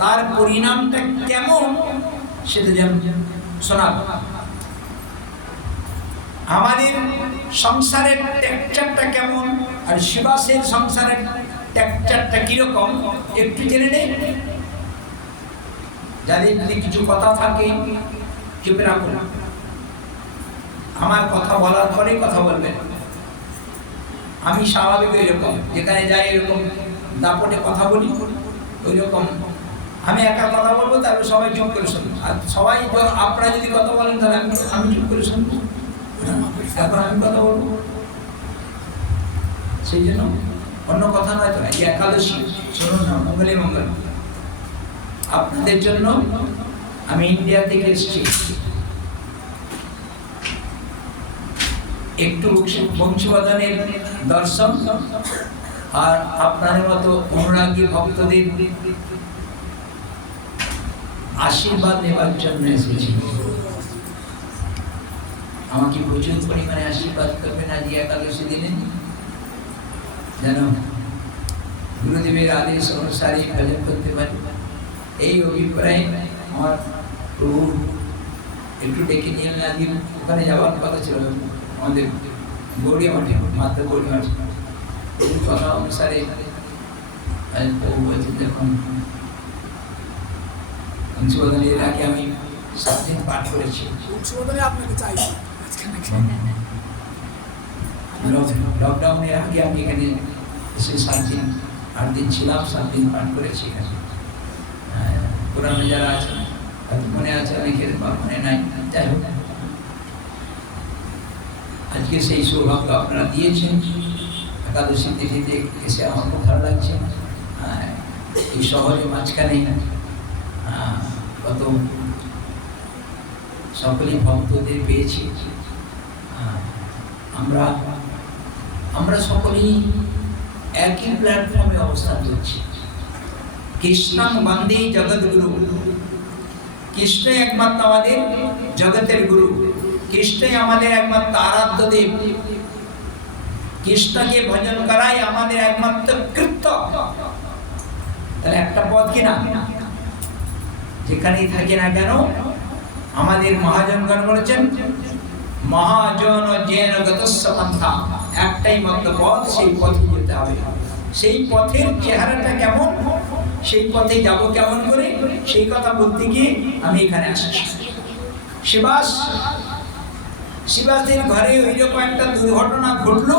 তার পরিণামটা কেমন সেটা যেন শোনাবো। আমাদের সংসারের টেক্সচারটা কেমন আর শিবাসের সংসারের টেক্সচারটা কিরকম একটু জেনে নেই। যাদের যদি কিছু কথা থাকে চুপ রাখুন, আমার কথা বলার পরে কথা বলবেন। আমি স্বাভাবিক ওইরকম, যেখানে যাই এরকম দাপটে কথা বলি, ওই রকম আমি একা কথা বলবো, তারপর সবাই চুপ করে শুনবো। আর সবাই আপনারা যদি কথা বলেন তাহলে আমি চুপ করে শুনবো, তারপর আমি কথা বলবো। সেই জন্য অন্য কথা নয় তো, এই একাদশী শুনুন না, মঙ্গলে মঙ্গল আপনাদের জন্য। আমি ইন্ডিয়া থেকে এসেছি, একটু বংশীবাদনের দর্শন আর আপনাদের মতো অনুরাগী ভক্তদের আশীর্বাদ নেবার জন্য এসেছি। আমাকে প্রচুর পরিমাণে আশীর্বাদ করবেন আজ একাদশী দিনে, যেন গুরুদেবের আদেশ অনুসারে ভজন করতে পারি। এই অভিপ্রায় আমার প্রভু একটু ডেকে নিয়ে আজকে ওখানে যাওয়ার কথা ছিল, আমাদের গৌড়িয়া মাঠে, মাত্র গৌড়িয়া মাঠে। এই কথা অনুসারে প্রভু বলছেন যখন বংশীবদনের আগে আমি 7 দিন পাঠ করেছি। লকডাউনের আগে আমি এখানে এসে 7 দিন 8 দিন ছিলাম, 7 দিন পাঠ করেছি এখানে। পুরানো যারা আছেন মনে আছে, অনেকের বা মনে নাই, যাই হোক আজকে সেই সৌভাগ্য আপনারা দিয়েছেন। একাদশী তিথিতে এসে আমার খুব ভালো লাগছে। এই শহরে মাঝখানে কত সকলেই ভক্তদের পেয়েছি। আমরা সকলেই একই প্ল্যাটফর্মে অবস্থান করছি। কৃষ্ণং বন্দে জগৎগুরু, কৃষ্ণই একমাত্র আমাদের জগতের গুরু, কৃষ্ণই আমাদের একমাত্র আরাধ্য দেব। কৃষ্ণকে ভজন করাই আমাদের একমাত্র কৃত্য। তাহলে একটা পথ কিনা, যেখানেই থাকে না কেন আমাদের মহাজনগণ বলেছেন মহাজন জেন গতস্য পন্থা, একটাই মাত্র পথ, সেই পথে যেতে হবে। সেই পথের চেহারাটা কেমন, সেই পথে যাব কেমন করে, সেই কথা বলতে গিয়ে আমি এখানে আসছি। শিবাসের ঘরে ওইরকম একটা দুর্ঘটনা ঘটলো।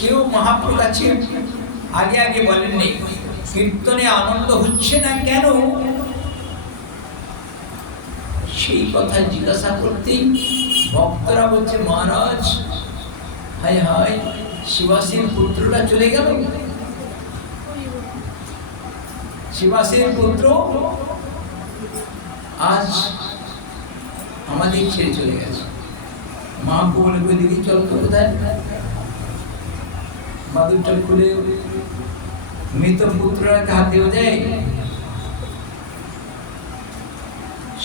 কেউ মহাপ্রভুর কাছে আগে বলেননি কীর্তনে আনন্দ হচ্ছে না কেন, সেই কথা জিজ্ঞাসা করতেই ভক্তরা বলছে মহারাজ হায় হায় শিবাসের পুত্রটা চলে গেল। শিবাসের পুত্র আজ আমাদের ছেড়ে চলে গেছে। মা বলে দিদি চল তো কোথায়, মাদুরটা খুলে মৃত পুত্রকে হাত দেওয়া যায়।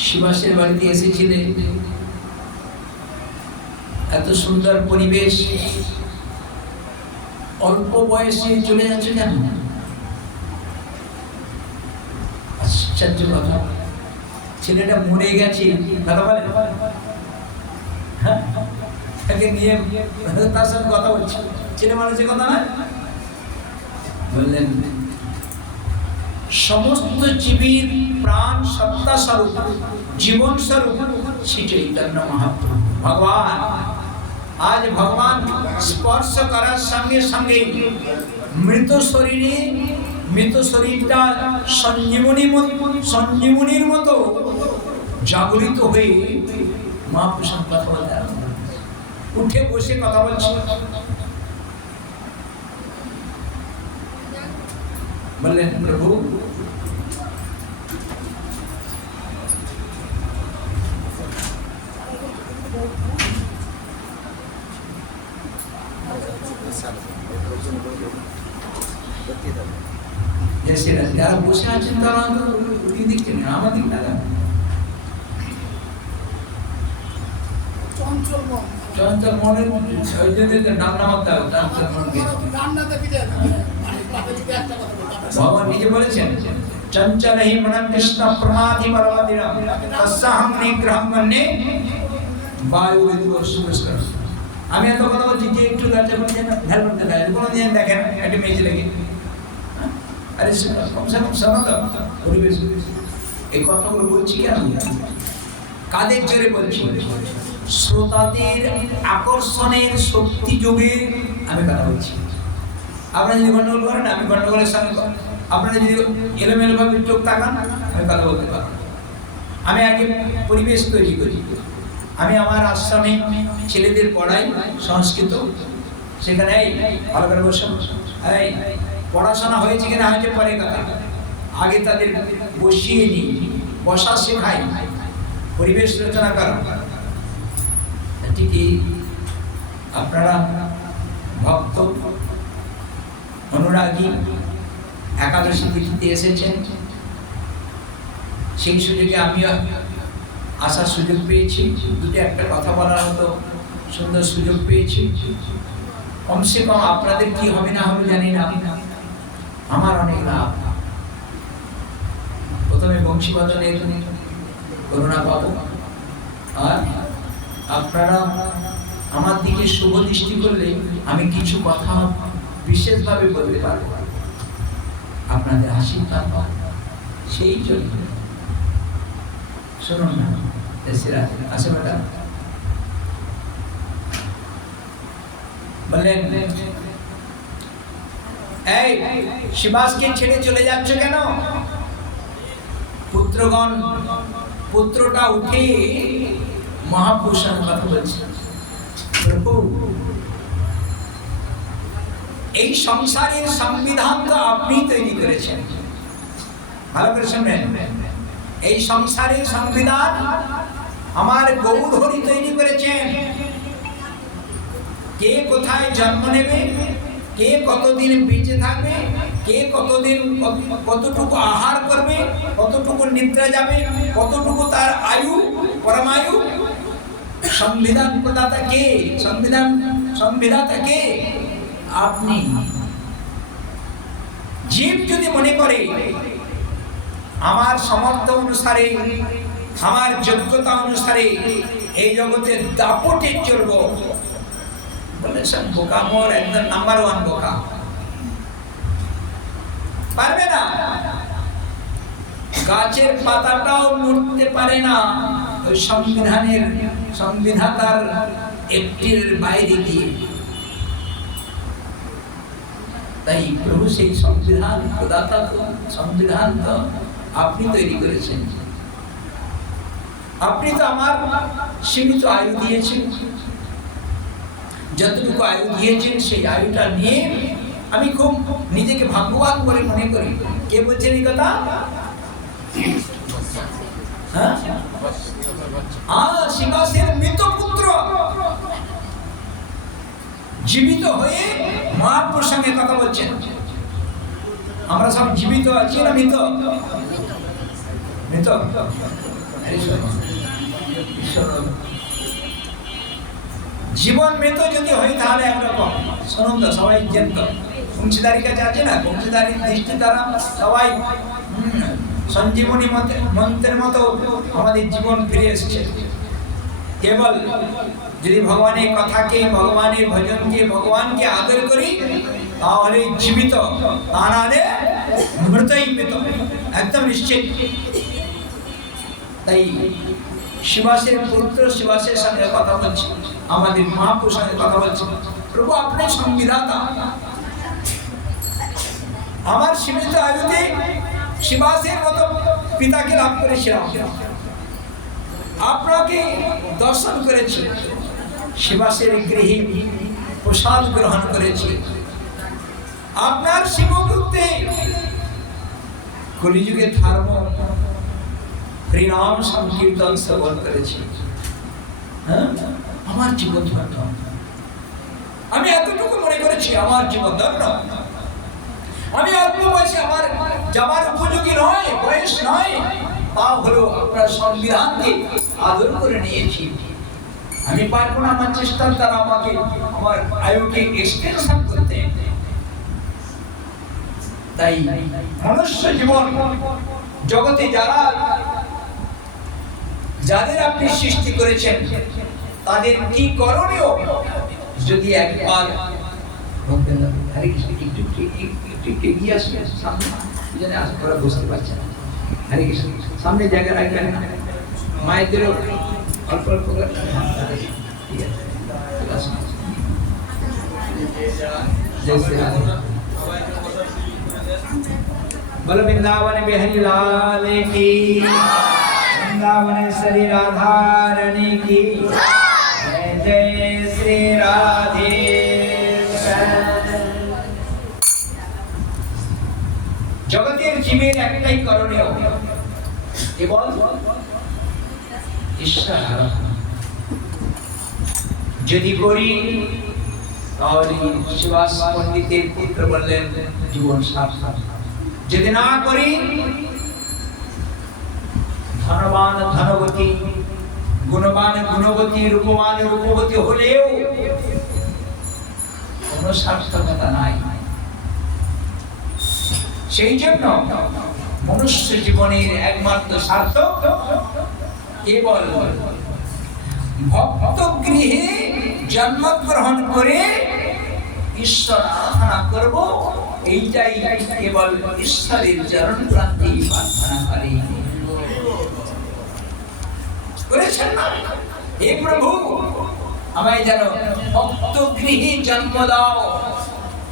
শিবাসের বাড়িতে এসেছিলেন, এত সুন্দর পরিবেশ, অল্প বয়সে চলে যাচ্ছে কেন? আশ্চর্য কথা, ছেলেটা মরে গেছে কথা বলে, তাকে নিয়ে তার সঙ্গে কথা বলছে, ছেলে মানুষের কথা না। বললেন সমস্ত জীবের প্রাণ সত্তা স্বরূপ, জীবন স্বরূপ শ্রী চৈতন্য মহাপ্রভু ভগবান। আজ ভগবান স্পর্শ করার সঙ্গে সঙ্গে মৃত শরীরটা সঞ্জীবনীর মতো জাগরিত হয়ে মহাপুরুষের কথা বলতে উঠে বসে কথা বলছে। বললেন প্রভু যারা বসে আছেন তারা দেখছেন না, আমার দিক না চঞ্চল মনের নাম নামাতে হবে। ভগবান নিজে বলেছেন चंचल ही मन कृष्ण प्रमादि परमदिन तस्साहं निग्रहं मन्ये वायु विदुर सुरस्कर। আমি এত কথা বলছি যে একটু দরজা করে দেন ধ্যান করতে দেয় কোনো দিন দেখেন একটা মেয়ে লেগে আরে কমসে কম শোনো তো পরিবেশ এই কথাগুলো বলছি কেন কাদের জোরে বলছি শ্রোতাদের আকর্ষণের শক্তি যোগে আমি কথা বলছি আপনারা যদি গন্ডগোল করেন আমি গন্ডগোলের সঙ্গে আপনারা যদি এলোমেলো ভাবে চোখ তাকান আমি কথা বলতে পারবো আমি আগে পরিবেশ তৈরি করি আমি আমার আশ্রমে ছেলেদের পড়াই সংস্কৃত সেখানে ভালো করে বসে এই পড়াশোনা হয়েছে কিনা হয়েছে পরে কথা আগে তাদের বসিয়ে নিই বসা শেখাই পরিবেশ রচনা করো ঠিকই আপনারা ভক্ত অনুরাগী একাদশী তিথিতে এসেছেন সেই সুযোগে আমিও আসার সুযোগ পেয়েছি দুটো একটা কথা বলার মতো সুন্দর সুযোগ পেয়েছি কমসে কম আপনাদের কি হবে না হবে জানি না আমার অনেক লাভ প্রথমে বংশীবাদনের করুণা পাবো আর আপনারা আমার দিকে শুভ দৃষ্টি করলে আমি কিছু কথা বিশেষভাবে বলতে পারবো আপনাদের আশীর্বাদ পাবো সেই জন্য শুনুন না আসে বেটা বললেন এই শিবাসকে ছেড়ে চলে যাচ্ছে কেন পুত্রগণ পুত্রটা উঠে মহাপুরুষের কথা বলছে প্রভু এই সংসারের সংবিধান তো আপনি তৈরি করেছেন ভালো করে শুনবেন এই সংসারের সংবিধান আমার গৌরহরি তৈরি করেছেন কে কোথায় জন্ম নেবে কে কতদিন বেঁচে থাকবে কে কতদিন কতটুকু আহার করবে কতটুকু নিদ্রা যাবে কতটুকু তার আয়ু পরমায়ু সংবিধান প্রদাতা কে সংবিধাতা কে আপনি জীব যদি মনে করে আমার সামর্থ্য অনুসারে আমার যোগ্যতা অনুসারে এই জগতে দাপটে চলব বলে সব বোকা মোর একদম নাম্বার 1 বোকা পারবে না গাছের পাতাটাও নড়তে পারে না ওই সংবিধাতার একটির বাইরে গিয়ে তাই প্রভু সেই সংবিধান প্রদাতা সংবিধান তো আপনি তৈরি করেছেন আপনি তো আমার সীমিত আয়ু দিয়েছেন যতটুকু আয়ু দিয়েছেন সেই আয়ুটা নিয়ে আমি খুব নিজেকে ভাগ্যবান বলে মনে করি কে বলছেন এই কথা শিবাসের মৃত পুত্র জীবিত হয়ে মহাপুরুষের সঙ্গে কথা বলছেন আমরা সব জীবিত আছি না মৃত মৃত জীবন মৃত যদি হয় তাহলে একরকম শুনুন তো সবাই জ্ঞাত বংশীদারির কাছে আছে না বংশীদারির দৃষ্টি দ্বারা সবাই সঞ্জীবনী মন্ত্রের মতো আমাদের জীবন ফিরে এসেছে কেবল যদি ভগবানের কথাকে ভগবানের ভজনকে ভগবানকে আদর করি তাহলে জীবিত তা নাহলে মৃতই মৃত একদম নিশ্চিত তাই শিবাসের পুত্র শিবাসের সঙ্গে কথা বলছি আমাদের মহাপুরুষের সঙ্গে কথা বলছি প্রভু আপনি সংবিধাতা আমার সীমিত আয়ুতে শিবাসের মতো পিতাকে লাভ করেছিলাম আপনাকে দর্শন করেছি শিবাসের গৃহে প্রসাদ গ্রহণ করেছি আপনার শিবভক্তে কলিযুগে ধর্ম হরিনাম সংকীর্তন শ্রবণ করেছি আমার জীবন ধন্য আমি এতটুকু মনে করেছি আমার জীবন ধন্য আমি অল্প বয়সে আমার যাবার উপযোগী নয় বয়স নয় তা হলো আপনার সংবিধানকে আদর করে নিয়েছি আমি পারবো না আমার চেষ্টার দ্বারা আমাকে আমার আয়ুকে এক্সটেনশন করতে তাই মনুষ্য জীবন জগতে যাদের আপনি সৃষ্টি করেছেন তাদের কি করণীয় যদি একবার হরে কৃষ্ণ একটু এগিয়ে আসবে সামনে ওরা বুঝতে পারছে না। হরে কৃষ্ণ সামনে জায়গা রাখবেন না, মায়েদেরও অল্প অল্প করে ঠিক আছে। बोलो वृंदावन बिहारी लाल की, वृंदावन श्री राधा रानी की जय जय श्री राधे। জগতের জীবের একটাই করণীয় কেবল ঈশ্বর আরাধনা যদি করি তাহলে শিবাস পণ্ডিতের পুত্র বললেন জীবন সার্থক, যদি না করি ধনবান ধনবতী, গুণবান গুণবতী, রূপবান রূপবতী হলেও কোনো সার্থকতা নাই। সেই জন্য মনুষ্য জীবনের একমাত্র সার্থক কেবল ভক্ত গৃহে জন্মগ্রহণ করে ঈশ্বর আরাধনা করব, এইটাই কেবল ঈশ্বরের চরণ প্রান্তে প্রার্থনা করে। করেছেন না? হে প্রভু আমায় যেন ভক্ত গৃহে জন্ম দাও,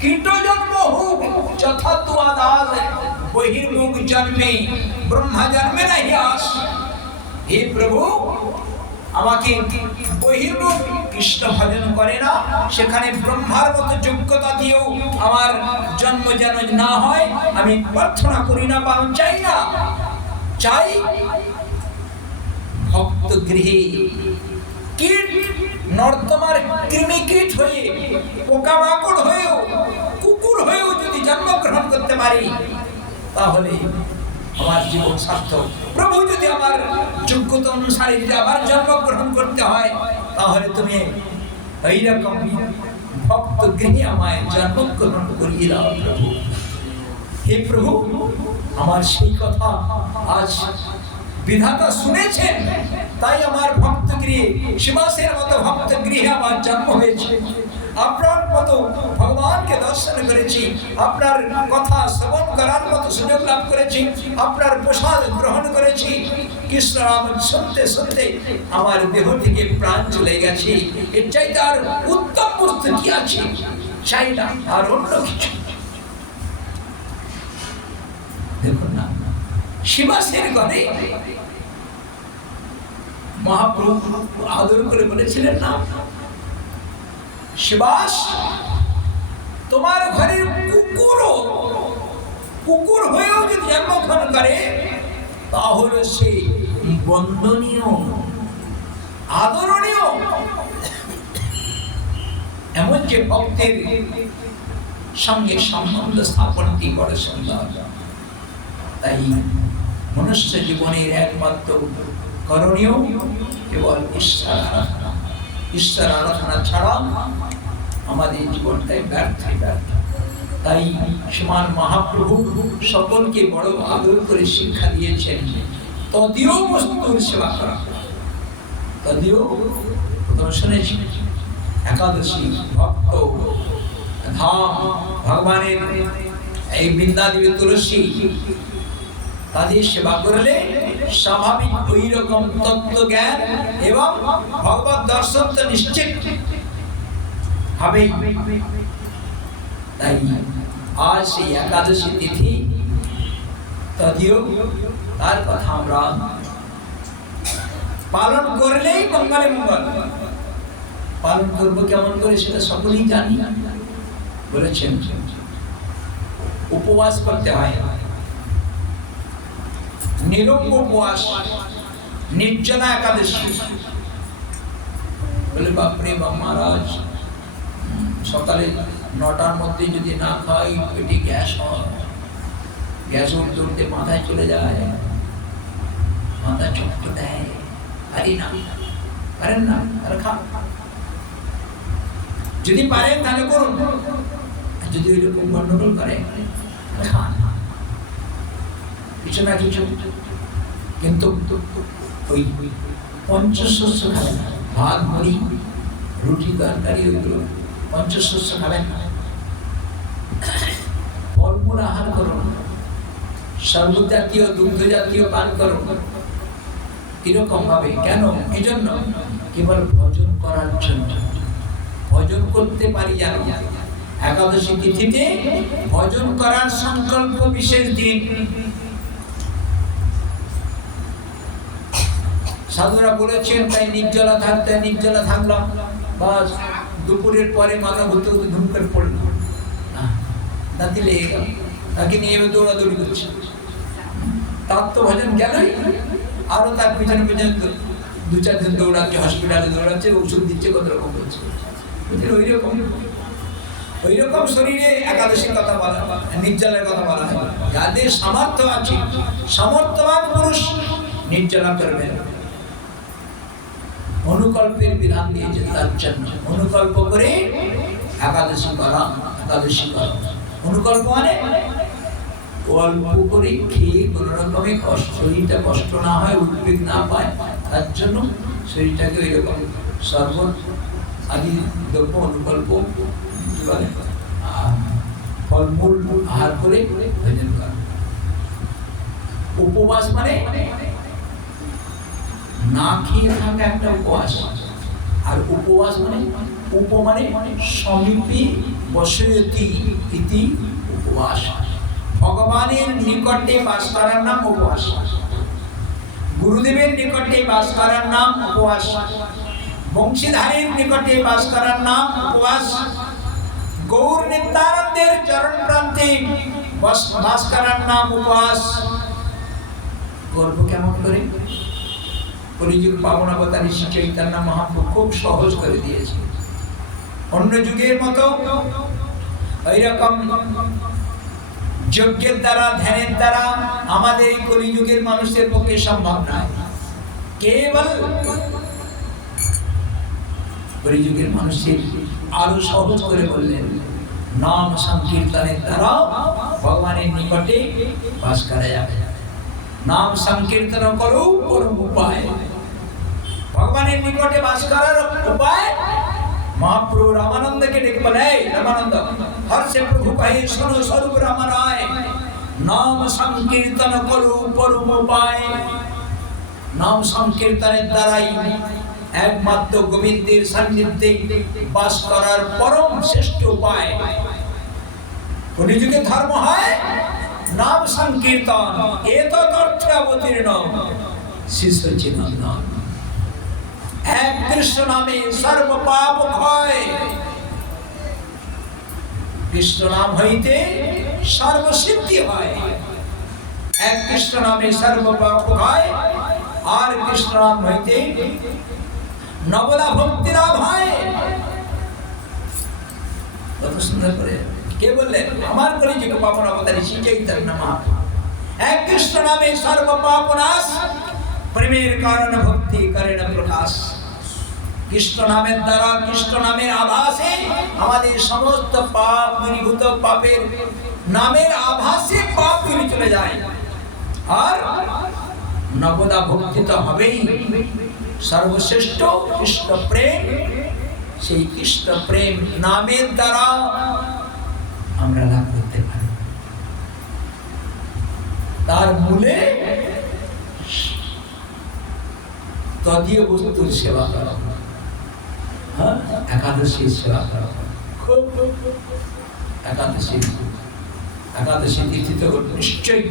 কীট জন্ম হোক যথা তুয়াদাস, বহির্মুখ জন্মে ব্রহ্মা জন্মে নাহি আস। হে প্রভু আমাকে বহির্মুখ কৃষ্ণ ভজন করে না, সেখানে ব্রহ্মার মতো যোগ্যতা দিয়েও আমার জন্ম যেন না হয় আমি প্রার্থনা করি না, বা চাই না। চাই ভক্ত গৃহে কীট নর্দমার কৃমি কীট হয়ে, পোকামাকড় হয়েও, কুকুর হয়েও যদি জন্মগ্রহণ করতে পারি তাহলে আমার জীবন সার্থক। প্রভু যদি আমার যোগ্যতা অনুসারে যদি আবার জন্মগ্রহণ করতে হয় তাহলে তুমি এইরকম ভক্ত গৃহে আমায় জন্মগ্রহণ করিয়ে দাও প্রভু। হে প্রভু আমার সেই কথা আজ বিধাতা শুনেছেন, তাই আমার ভক্ত গৃহে শিবাসের মতো ভক্ত গৃহে আমার জন্ম হয়েছে। আপনার মতো ভগবানকে দর্শন করেছি, আপনার কথা শ্রবণ করার মতো সুযোগ লাভ করেছি, আপনার প্রসাদ গ্রহণ করেছি। কৃষ্ণ নাম শুনতে শুনতে আমার দেহ থেকে প্রাণ চলে গেছে। এর চাইতে আর উত্তম বস্তু কি আছে? চাই না আর অন্য কিছু। দেখুন না, শিবাসের ঘরে মহাপ্রভু আদর করে বলেছিলেন না, শিবাস তোমার ঘরের কুকুর হয়েও যদি জন্মগ্রহণ করে তাহলে সে বন্দনীয়, আদরণীয়। এমন যে ভক্তের সঙ্গে সম্বন্ধ স্থাপনটি বড় সুন্দর। তাই মনুষ্য জীবনের একমাত্র করণীয় কেবল ঈশ্বর আরাধনা। ঈশ্বর আরাধনা ছাড়া আমাদের জীবনটাই ব্যর্থ। তাই সমান মহাপ্রভু সকলকে বড় আদর করে শিক্ষা দিয়েছেন তদীয় বস্তুর সেবা করা। তদীয় প্রথম শুনেছি একাদশী ভক্ত ধাম ভগবানের এই বৃন্দাদেবী তুলসী, তাদের সেবা করলে স্বাভাবিক ওই রকম তত্ত্ব জ্ঞান এবং ভগবত দর্শন তো নিশ্চিত হবে। তাই আজ এই একাদশী তিথি তদীয়, তার কথা আমরা পালন করলেই মঙ্গলে মঙ্গল। পালন করবো কেমন করে সেটা সকলেই জানি। বলেছেন উপবাস করতে হয়, নিরঙ্গ উপবাস, নির্জলা একাদশী। বলে বাপরে বাপ মহারাজ, সকালে 9টার মধ্যে যদি না খাই পেটে গ্যাস হয়, গ্যাস উঠতে উঠতে মাথায় চলে যায়, মাথা চক্র দেয়। পারি না, পারেন না, আর খান। যদি পারেন তাহলে করুন, যদি ওইরকম গন্ডগোল করে খান কিছু না কিছু, কিন্তু ওই পঞ্চশস্য খাবেন না, ভাত মুড়ি রুটি তরকারি ওইগুলো পঞ্চশস্য খাবেন না। ফলমূল আহার করুন, শরবত জাতীয় দুগ্ধ জাতীয় পান করুন। এরকম ভাবে কেন? এই জন্য কেবল ভজন করার জন্য, ভজন করতে পারি জানো। একাদশী তিথিতে ভজন করার সংকল্প বিশেষ দিন। সাধুরা বলেছেন তাই নির্জলা থাকতে নির্জলা থাকলাম, বা দুপুরের পরে মাথা ঘুরতে ঘুরতে ধুম করে পড়লো, দাঁতি লেগে গেল, তাকে নিয়ে দৌড়াদৌড়ি করছে। তার তো ভজন গেলই, আরো তার পিছনে পিছনে দু চারজন দৌড়াচ্ছে, হসপিটালে দৌড়াচ্ছে, ওষুধ দিচ্ছে, কত রকম করছে। ওই রকম শরীরে একাদশীর কথা বলা, নির্জলার কথা বলা হয়। যাদের সামর্থ্য আছে, সামর্থ্যবান পুরুষ নির্জলা করবেন। অনুকল্পের বিধান দিয়েছে তার জন্য, অনুকল্প করে একাদশী করা। একাদশী করা অনুকল্প মানে অল্প করে খেয়ে কোনো রকমে শরীরটা কষ্ট না হয়, উদ্বেগ না পায়, তার জন্য শরীরটাকে ওই রকম শরবত আদি দ্রব্য অনুকল্প বলে ফলমূল আহার করে ভোজন করা। উপবাস মানে না খেয়ে থাকা একটা উপবাস। আর উপবাস মানে উপ মানে সমীপে বসয়তি ইতি উপবাস। ভগবানের নিকটে বাস করার নাম উপবাস, গুরুদেবের নিকটে বাস করার নাম উপবাস, বংশীধারীর নিকটে বাস করার নাম উপবাস, গৌর নিত্যানন্দের চরণ প্রান্তে বাস করার নাম উপবাস। করবো কেমন করে? কলিযুগ পাবন অবতারী শ্রী চৈতন্য মহাপ্রভু খুব সহজ করে দিয়েছে। অন্য যুগের মতো এইরকম যজ্ঞের দ্বারা, ধ্যানের দ্বারা আমাদের এই কলিযুগের মানুষের পক্ষে সম্ভব নয়। কেবল কলিযুগের মানুষের আরো সহজ করে বললেন, নাম সংকীর্তনের দ্বারা ভগবানের নিকটে বাস করা যাবে। নাম সংকীর্তন করো পরম উপায়। ভগবানের নিকটে বাস করার উপায় মহাপ্রভু রামানন্দকে ডেকে বলে, রামানন্দ হর্ষে প্রভু কহে শোনো স্বরূপ রামারায়, নাম সংকীর্তন করো পরম উপায়। নাম সংকীর্তনের দ্বারাই একমাত্র গোবিন্দের সান্নিধ্যে বাস করার পরম শ্রেষ্ঠ উপায়। কলিযুগে ধর্ম হয় নাম সংকীর্তন, এতদ অর্থে অবতীর্ণ শিষ্য চিনন্দন। এক কৃষ্ণ নামে সর্ব পাপ ক্ষয়, কৃষ্ণ নাম হইতে সর্বসিদ্ধি হয়। এক কৃষ্ণ নামে সর্ব পাপ ক্ষয়, আর কৃষ্ণ নাম হইতে নবদা ভক্তি লাভ হয়। কত সুন্দর করে কে বললেন? আমার কলিযুগ পাবন অবতারী শ্রী চৈতন্য মহাপ্রভু। এক কৃষ্ণ নামে সর্ব পাপ নাশ, প্রেমের কারণ ভক্তি করে না প্রকাশ। কৃষ্ণ নামের দ্বারা, কৃষ্ণ নামের আভাসে আমাদের সমস্ত পাপ দূরীভূত, পাপের নামের আভাসে পাপ দূরে চলে যায়। আর নবদা ভক্তি তো হবেই। সর্বশ্রেষ্ঠ কৃষ্ণ প্রেম, সেই কৃষ্ণ প্রেম নামের দ্বারা আমরা লাভ করতে পারি। তার মূলে তদীয় বস্তুর সেবা করা, একাদশীর সেবা করা। খুব একাদশী তিথিতে নিশ্চয়ই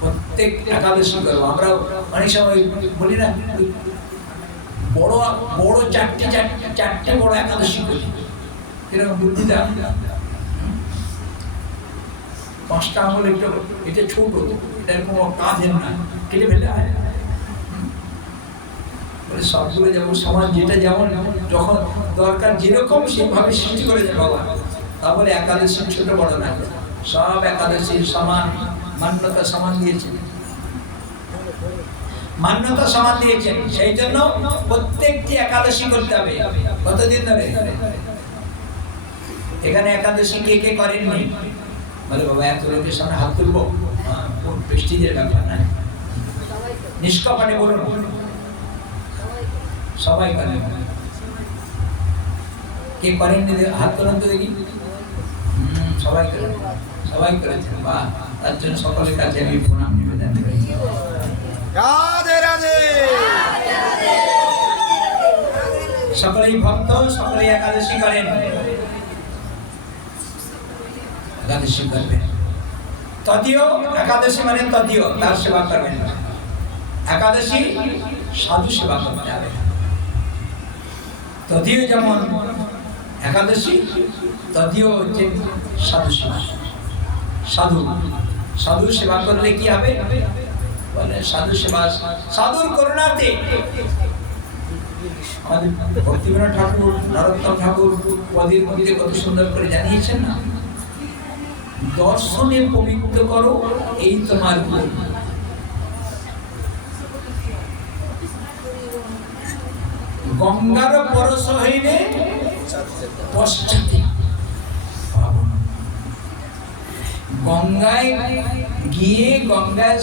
প্রত্যেক একাদশী করবো। আমরা অনেক সময় বলি না, বড় বড় চারটে বড় একাদশী করি, এরকম বুদ্ধি দেওয়া। পাঁচটা আঙুল এটা ছোট, এটার কোনো কাজের না, কেটে ফেলে হয়। সবগুলো যেমন সমাজ, যেটা যেমন যখন দরকার যেরকম সেভাবে সৃষ্টি করে যায় বাবা। তারপরে একাদশী ছোট বড় না, সব একাদশীর সমান মান্যতা সমান দিয়েছেন, মান্যতা সমান দিয়েছেন। সেই জন্য প্রত্যেকটি একাদশী করতে হবে। কতদিন ধরে এখানে একাদশী কে কে করেননি? বলে বাবা এত লোকের সামনে হাত তুলবো, কোন প্রেস্টিজের ব্যাপার নাই, নিষ্কপটে বলুন, সবাই করে। কে করেননি হাত তোলেন তো দেখি। সবাই করে, সবাই করেছেন, বা তার জন্য সকলের কাছে আমি প্রণাম নিবেদন করি। রাধে রাধে। সকলেই ভক্ত, সকলেই একাদশী করেন, একাদশী করবেন। তদীয় একাদশী মানে তদীয়, তার সেবা করবেন। একাদশী সাধু সেবা করতে হবে। তদীয় যেমন একাদশী, তদীয় হচ্ছে সাধু সেবা। সাধু সাধু সেবা করলে কি হবে বলে, সাধু সেবা সাধুর করুণাতে। আমাদের ভক্তিবিনোদ ঠাকুর, নরোত্তম ঠাকুর পদের মধ্যে কত সুন্দর করে জানিয়েছেন না, দর্শনে পবিত্র করো এই তোমার গুণ। গঙ্গার পরশ হইলে পশ্চাতে, গঙ্গায় গিয়ে গঙ্গায়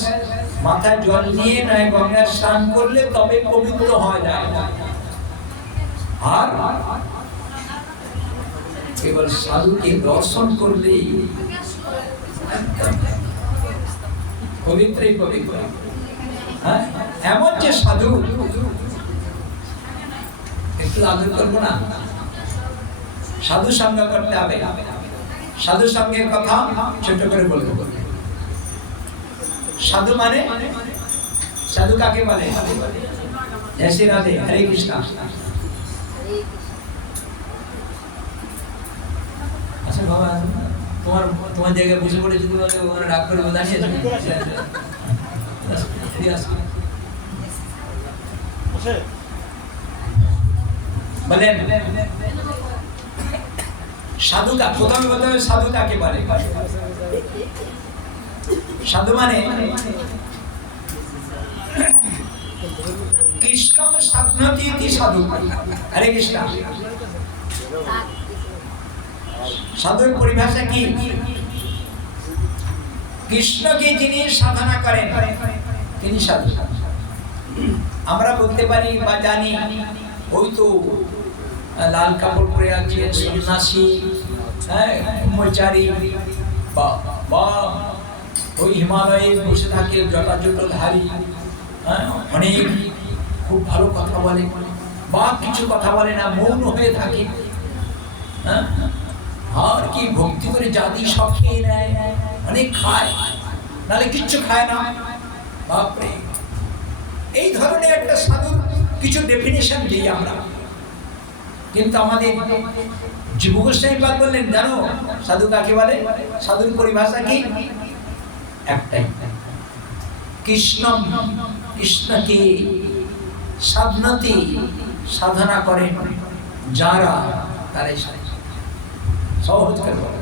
মাথায় জল নিয়ে নয় গঙ্গায় স্নান করলে তবে পবিত্র হওয়া যায়। আর কেবল সাধুকে দর্শন করলেই পবিত্রই পবিত্র। হ্যাঁ, এমন যে সাধু, একটু আদর করবো না, সাধু সঙ্গ করতে হবে। সাধু সঙ্গের কথা ছোট করে বলবো। সাধু মানে, সাধু কাকে বলে? জয় শ্রী রাধে, হরে কৃষ্ণ। আচ্ছা বাবা, তোমার জায়গায় বসে পড়ে যদি ওরা ডাক করে দাঁড়িয়ে বলেন সাধুকা, প্রথমে প্রথমে সাধু কাকে বলে? সাধু মানে কৃষ্ণ সাধনতি সাধু। হরে কৃষ্ণ। সাধুর পরিভাষা কি? কৃষ্ণকে যিনি সাধনা করেন তিনি সাধু। আমরা বলতে পারি বা জানি, ওই তো লাল কাপড় পরে আছে সন্ন্যাসী, হ্যাঁ, ব্রহ্মচারী, বা ওই হিমালয়ে বসে থাকে জটাজটধারী, হ্যাঁ, অনেক খুব ভালো কথা বলে, বা কিছু কথা বলে না, মৌন হয়ে থাকে, হ্যাঁ, আর কি ভক্তি করে জাতি সব খেয়ে নেয়, অনেক খায়, নাহলে কিচ্ছু খায় না। বাপরে, এই ধরনের একটা সাধুর কিছু ডেফিনেশন দিই আমরা। কিন্তু আমাদের জীব গোস্বামী পাদ বললেন, জানো সাধু কাকে বলে? সাধুর পরিভাষা কি? একটাই, কৃষ্ণ, কৃষ্ণকে সাধনতি সাধনা করেন যারা, তারাই সহজ করে বলে।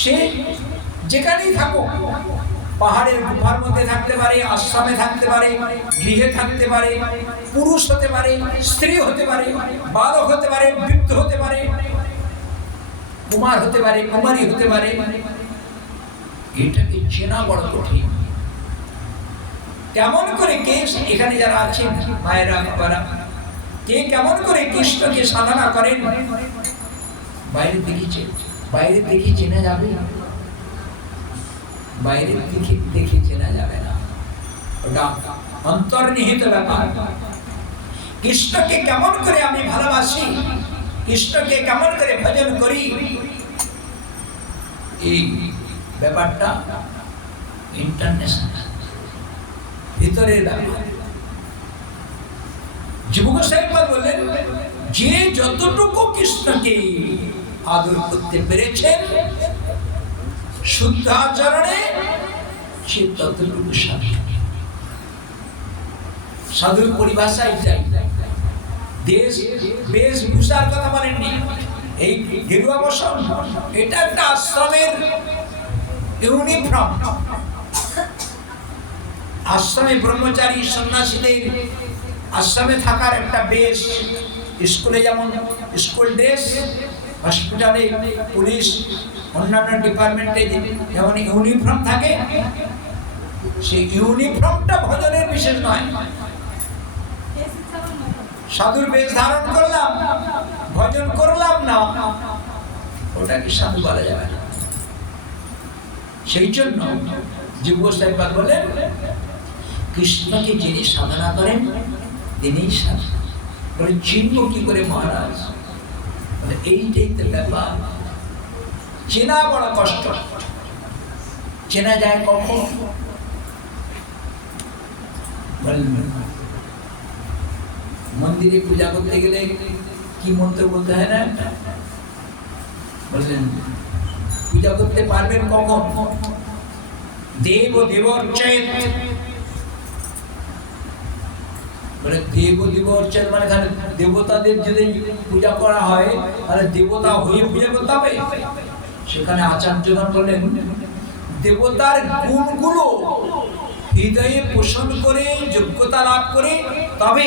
সে যেখানেই থাকো, পাহাড়ের গুহার মধ্যে থাকতে পারে, আশ্রমে থাকতে পারে, গৃহে থাকতে পারে, পুরুষ হতে পারে, স্ত্রী হতে পারে, বালক হতে পারে, বৃদ্ধ হতে পারে, কুমার হতে পারে, কুমারী হতে পারে, এটাকে চেনা বড় কঠিন। কেমন করে কে এখানে যারা আছেন মায়েরা বাবারা, কে কেমন করে কৃষ্ণকে সাধনা করেন বাইরে দেখেছে, বাইরে দেখে চেনা যাবে, বাইরে দেখে চেনা যাবে না, ওটা অন্তর্নিহিত ব্যাপার। কৃষ্ণকে কেমন করে আমি ভালোবাসি, কৃষ্ণকে কেমন করে ভজন করি, এই ব্যাপারটা ইন্টারন্যাশনাল, ভিতরের ব্যাপার। জীব গোস্বামী পাদ বললেন, যে যতটুকু কৃষ্ণকে আদর করতে পেরেছেন শুদ্ধ আচরণে, সে ততটুকু সাধু। সাধুর পরিভাষা এটাই। দেশ বেশভূষার কথা বলেননি, এই গেরুয়া বসন এটা একটা আশ্রমের ইউনিফর্ম। আশ্রমে ব্রহ্মচারী সন্ন্যাসীদের আশ্রমে থাকার একটা বেশ, স্কুলে যেমন স্কুল ড্রেস, হসপিটালে, পুলিশ, অন্যান্য ডিপার্টমেন্টে যেমন ইউনিফর্ম থাকে, সেই ইউনিফর্মটা ভজনের বিশেষ নয়। সাধুর বেশ ধারণ করলাম, ভজন করলাম না, ওটাকে সাধু বলা যাবে না। সেই জন্য জীব গোস্বামী বলেন, কৃষ্ণকে যিনি সাধনা করেন তিনিই সাধু। বলে চিনব কি করে মহারাজ? বলে এইটাই তো ব্যাপার, চেনা বড় কষ্ট। চেনা যায় কখন? মন্দিরে পূজা করতে গেলে কি মন্ত্র বলতে হয় না? বললেন পূজা করতে পারবেন কখন? দেব দেবর্চেত। বলে দেব দেবর্চেত মানে দেবতাদের যদি পূজা করা হয় তাহলে দেবতা হয়ে পূজা করতে হবে। সেখানে আচার্যগণ বললেন দেবতার গুণগুলো হৃদয়ে পোষণ করে, যোগ্যতা লাভ করে তবে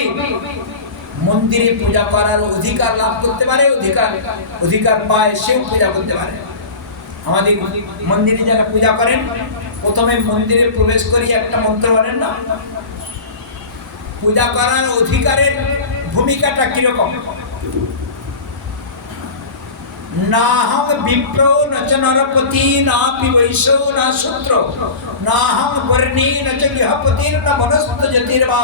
মন্দিরে পূজা করার অধিকার লাভ করতে পারে, অধিকার পায়, সেও পূজা করতে পারে। আমাদের মন্দিরে যারা পূজা করেন প্রথমে মন্দিরে প্রবেশ করি একটা মন্ত্র বলেন না? পূজা করার অধিকারের ভূমিকাটা কিরকম? নাহং বিপ্র নচ নরপতি নাপি বৈশ্য না শূদ্র নাহং বর্ণী নচ গৃহপতি না বনস্পত জ্যোতির্বা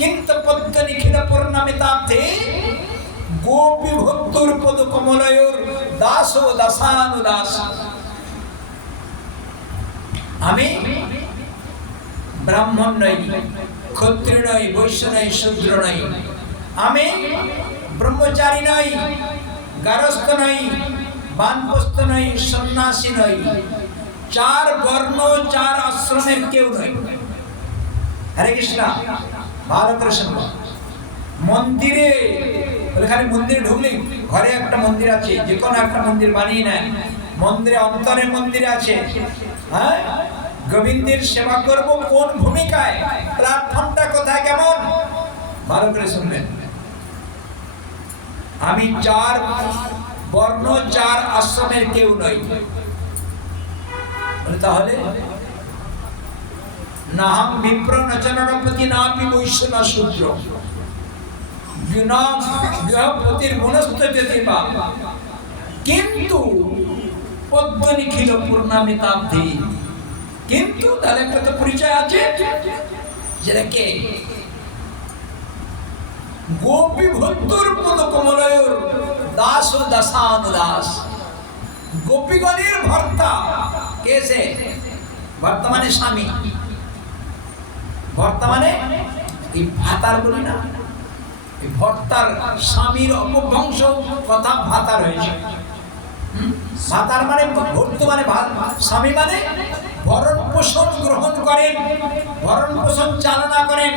কিন্তু পদ্ম নিখিল পূর্ণমিতাব্ধে গোপী ভক্তুর পদ কমলয়ুর দাস দাসানুদাস। আমি ব্রাহ্মণ নই, ক্ষত্রিয় নই, বৈশ্য নই, শূদ্র নই। আমি ব্রহ্মচারী নই, গারস্থ নই, বানপ্রস্থ নই, সন্ন্যাসী নই, চার বর্ণ চার আশ্রমের কেউ নই। হরে কৃষ্ণ। ভালো করে শুনবো। মন্দিরে খালি মন্দিরে ঢুকলেই, ঘরে একটা মন্দির আছে, যে কোনো একটা মন্দির বানিয়ে নেয়, মন্দিরে অন্তরে মন্দিরে আছে। হ্যাঁ, গোবিন্দের সেবা করব কোন ভূমিকায়, প্ল্যাটফর্মটা কোথায়, কেমন? ভালো করে শুনবেন। আমি চার বর্ণ চার আশ্রমের কেউ নই। তাহলে নাহং বিপ্র নচ নরপতি নাপি বৈশ্য না শূদ্র গৃহপতির বনস্পত জ্যোতির্বা কিন্তু পদ্ম নিখিল পূর্ণমিতাব্ধি। কিন্তু তার একটা তো পরিচয় আছে, যেটা কে? গোপী ভক্তুর পদ কমলয়ুর দাস ও দাসানুদাস। গোপীগণের ভর্তা কে? সে বর্তমানে স্বামী। বর্তমানে এই ভাতার বলি না, এই ভর্তার স্বামীর অপভ্রংশ কথা ভাতার হয়েছে। ভাতার মানে বর্তমানে স্বামী মানে ভরণ পোষণ গ্রহণ করেন, ভরণ পোষণ চালনা করেন,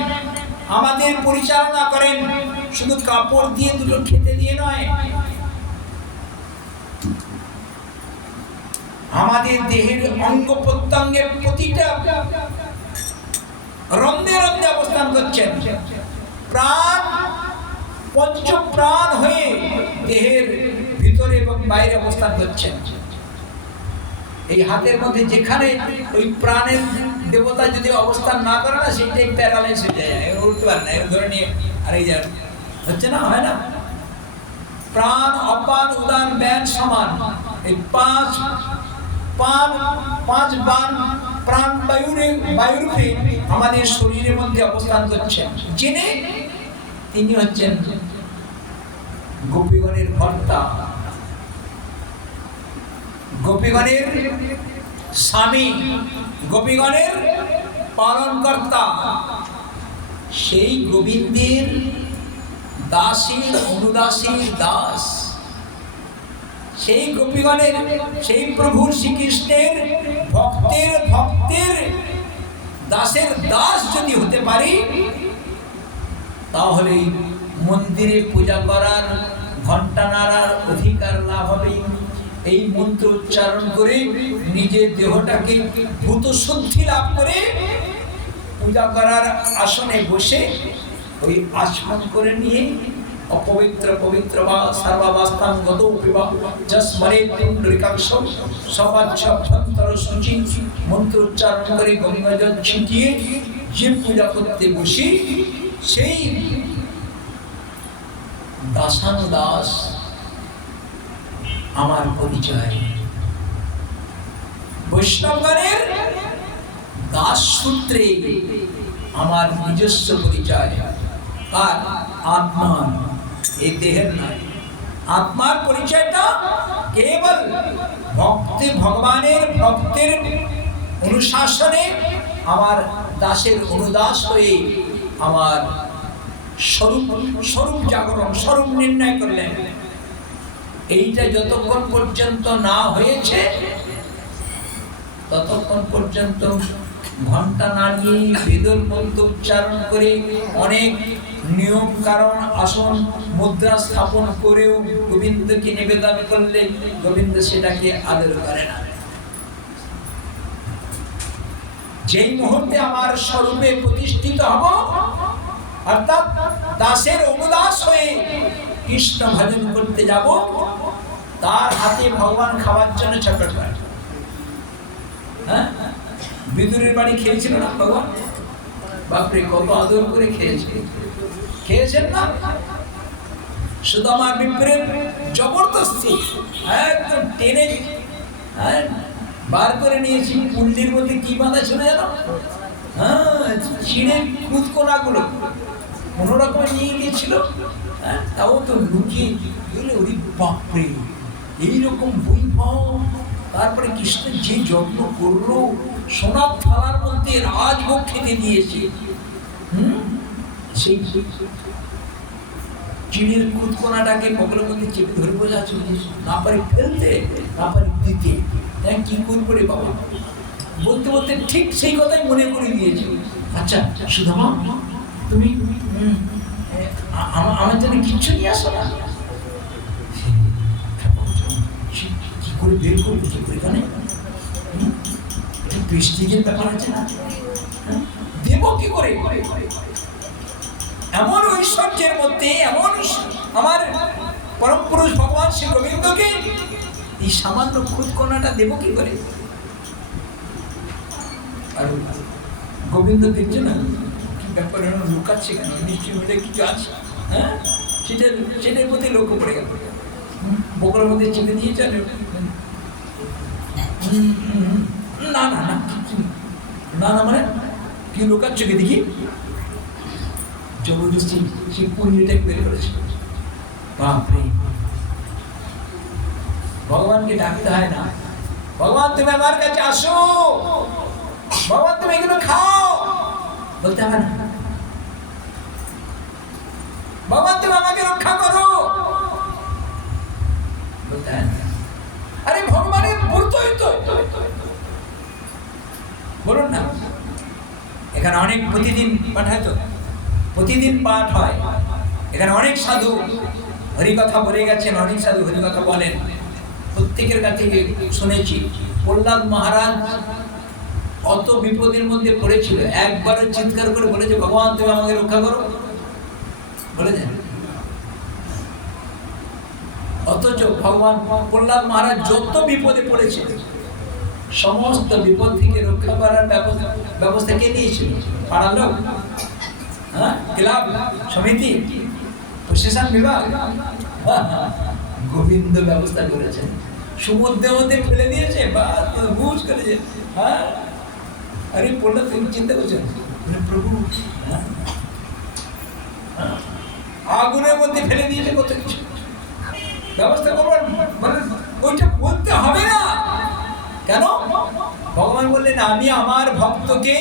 আমাদের পরিচালনা করেন, শুধু কাপড় দিয়ে দুটো খেতে দিয়ে নয়, আমাদের দেহের অঙ্গ প্রত্যঙ্গের প্রতিটা রন্ধে রন্ধে অবস্থান করছেন। প্রাণ পঞ্চ প্রাণ হয়ে দেহের ভিতরে এবং বাইরে অবস্থান করছেন। এই হাতের মধ্যে যেখানে ওই প্রাণের দেবতা যদি অবস্থান না করে না, সেইটাই প্যারালাইজ হয়ে যায়, উঠতে পারে না, ধরে নিয়ে আর এই হচ্ছে না, হয় না? প্রাণ অপান উদান ব্যান সমান, এই পাঁচ বান প্রাণ বায়ুরূপে আমাদের শরীরের মধ্যে অবস্থান করছেন, যিনি তিনি হচ্ছেন গোপীগণের ভর্তা, গোপীগণের স্বামী, গোপীগণের পালনকর্তা। সেই গোবিন্দের দাসীর অনুদাসীর দাস, সেই গোপীগণের, সেই প্রভুর শ্রীকৃষ্ণের ভক্তের দাসের দাস যদি হতে পারি, তাহলে মন্দিরে পূজা করার, ঘণ্টা নাড়ার অধিকার লাভ হবে। এই মন্ত্র উচ্চারণ করে নিজের দেহটাকে ভূত শুদ্ধি লাভ করে পূজা করার আসনে বসে ওই আচমন করে নিয়ে অপবিত্র পবিত্র বা সর্বাবস্থাং গতো পিবা যস্মরে পুণ্ডরিকাক্ষম সপাচ্ছভ্যন্তর শুচি মন্ত্র উচ্চারণ করে গঙ্গা জল ছিটিয়ে যে পূজা করতে বসি সেই দাসানুদাস আমার পরিচয়। বৈষ্ণবগণের দাস সূত্রে আমার নিজস্ব পরিচয়। আর আত্মার, এই দেহের নয়। আত্মার পরিচয়টা কেবল ভক্তি, ভগবানের ভক্তের অনুশাসনে আমার দাসের অনুদাস হয়ে আমার স্বরূপ জাগরণ, স্বরূপ নির্ণয় করলেন। এইটা যতক্ষণ পর্যন্ত না হয়েছে ততক্ষণ পর্যন্ত ঘন্টা নাড়িয়ে বেদর মন্ত্র উচ্চারণ করে অনেক নিয়ম কারণ আসন মুদ্রা স্থাপন করেও গোবিন্দকে নিবেদন করলে গোবিন্দ সেটাকে আদর করে না। যেই মুহূর্তে আমার স্বরূপে প্রতিষ্ঠিত হব, অর্থাৎ দাসের অনুদাস হয়ে কৃষ্ণ ভজন করতে যাব, তার হাতে ভগবান খাওয়ার জন্য ছটফট করে। হ্যাঁ, বিদুরের বাড়ি খেয়েছিল না ভগবান? বাপরে কত আদর করে খেয়েছেন না? শুধু আমার বিপ্রের জবরদস্তি একদম টেনে বার করে নিয়েছি। কুন্ডির মধ্যে কি বাঁধা ছিল জানো? হ্যাঁ, চিড়ে কুদকোনা গুলো কোন রকমে নিয়ে গিয়েছিল। হ্যাঁ, তাও তো লুকিয়ে গেলে ওরে বাপরে এইরকম বৈভব। তারপরে কৃষ্ণ যে যত্ন করলো, সোনার থালার মধ্যে রাজভোগ খেতে দিয়েছে। সেই চিড়ের খুদকোনাটাকে বগলের মধ্যে চেপে ধরে বোঝা চলছে, না পারি ফেলতে, না পারি দিতে। কি করে বাবা বলতে বলতে ঠিক সেই কথাই মনে করে দিয়েছে। আচ্ছা সুদামা, তুমি আমার জন্য কিচ্ছু নিয়ে আসো না? কি করে বের করবো, কি করে? এখানে এটা প্রেস্টিজের ব্যাপার আছে না? দেব কি করে? এমন ঐশ্বর্যের মধ্যে, এমন আমার পরম পুরুষ ভগবান শ্রী গোবিন্দকে এই সামান্য খুদকোনাটা দেব কি করে? আর গোবিন্দ দেখছে না কি ব্যাপার, লুকাচ্ছে কেন? নিশ্চয়ই মিলে কিছু আছে। হ্যাঁ, সেটার প্রতি লক্ষ্য পড়ে গেল। বকরের মধ্যে চেপে দিয়েছে। না না না না না, মানে কি লুকাচ্ছ কি দেখি? জবরদস্তি সেই পুণ্যটাকে বের করেছে। বাপরে, ভগবানকে ডাকতে হয় না, ভগবান তুমি আমার কাছে আসো, ভগবান তুমি এগুলো খাও বলতে হবে না, ভগবান তুমি আমাকে রক্ষা করো বলতে হয় না। আরে ভগবানের মূর্তই তো, বলুন না। এখানে অনেক প্রতিদিন পাঠায় তো, প্রতিদিন পাঠ হয়। এখানে অনেক সাধু হরিকথা বলে গেছেন, অনেক সাধু হরিকথা বলেন। প্রত্যেকের কাছে শুনেছি প্রহ্লাদ মহারাজ অত বিপদের মধ্যে পড়েছিল, একবারও চিৎকার করে বলেছে ভগবান তুমি আমাকে রক্ষা করো বলেছেন। অথচ ভগবান প্রহ্লাদ মহারাজ যত বিপদে পড়েছিল সমস্ত বিপদ থেকে রক্ষা করার ব্যবস্থা কে দিয়েছিল? পাড়ার লোক, হ্যাঁ, ক্লাব সমিতি, প্রশাসন বিভাগ, গোবিন্দ ব্যবস্থা করেছেন। সমুদ্রের মধ্যে ফেলে দিয়েছে বা বুঝ করেছে। হ্যাঁ, আরে প্রহ্লাদ তুমি চিন্তা করছেন প্রভু, আগুনের মধ্যে ফেলে দিয়েছে, কত কিছু ব্যবস্থা করবার, মানে ওইটা বলতে হবে না কেন? ভগবান বললেন আমি আমার ভক্তকে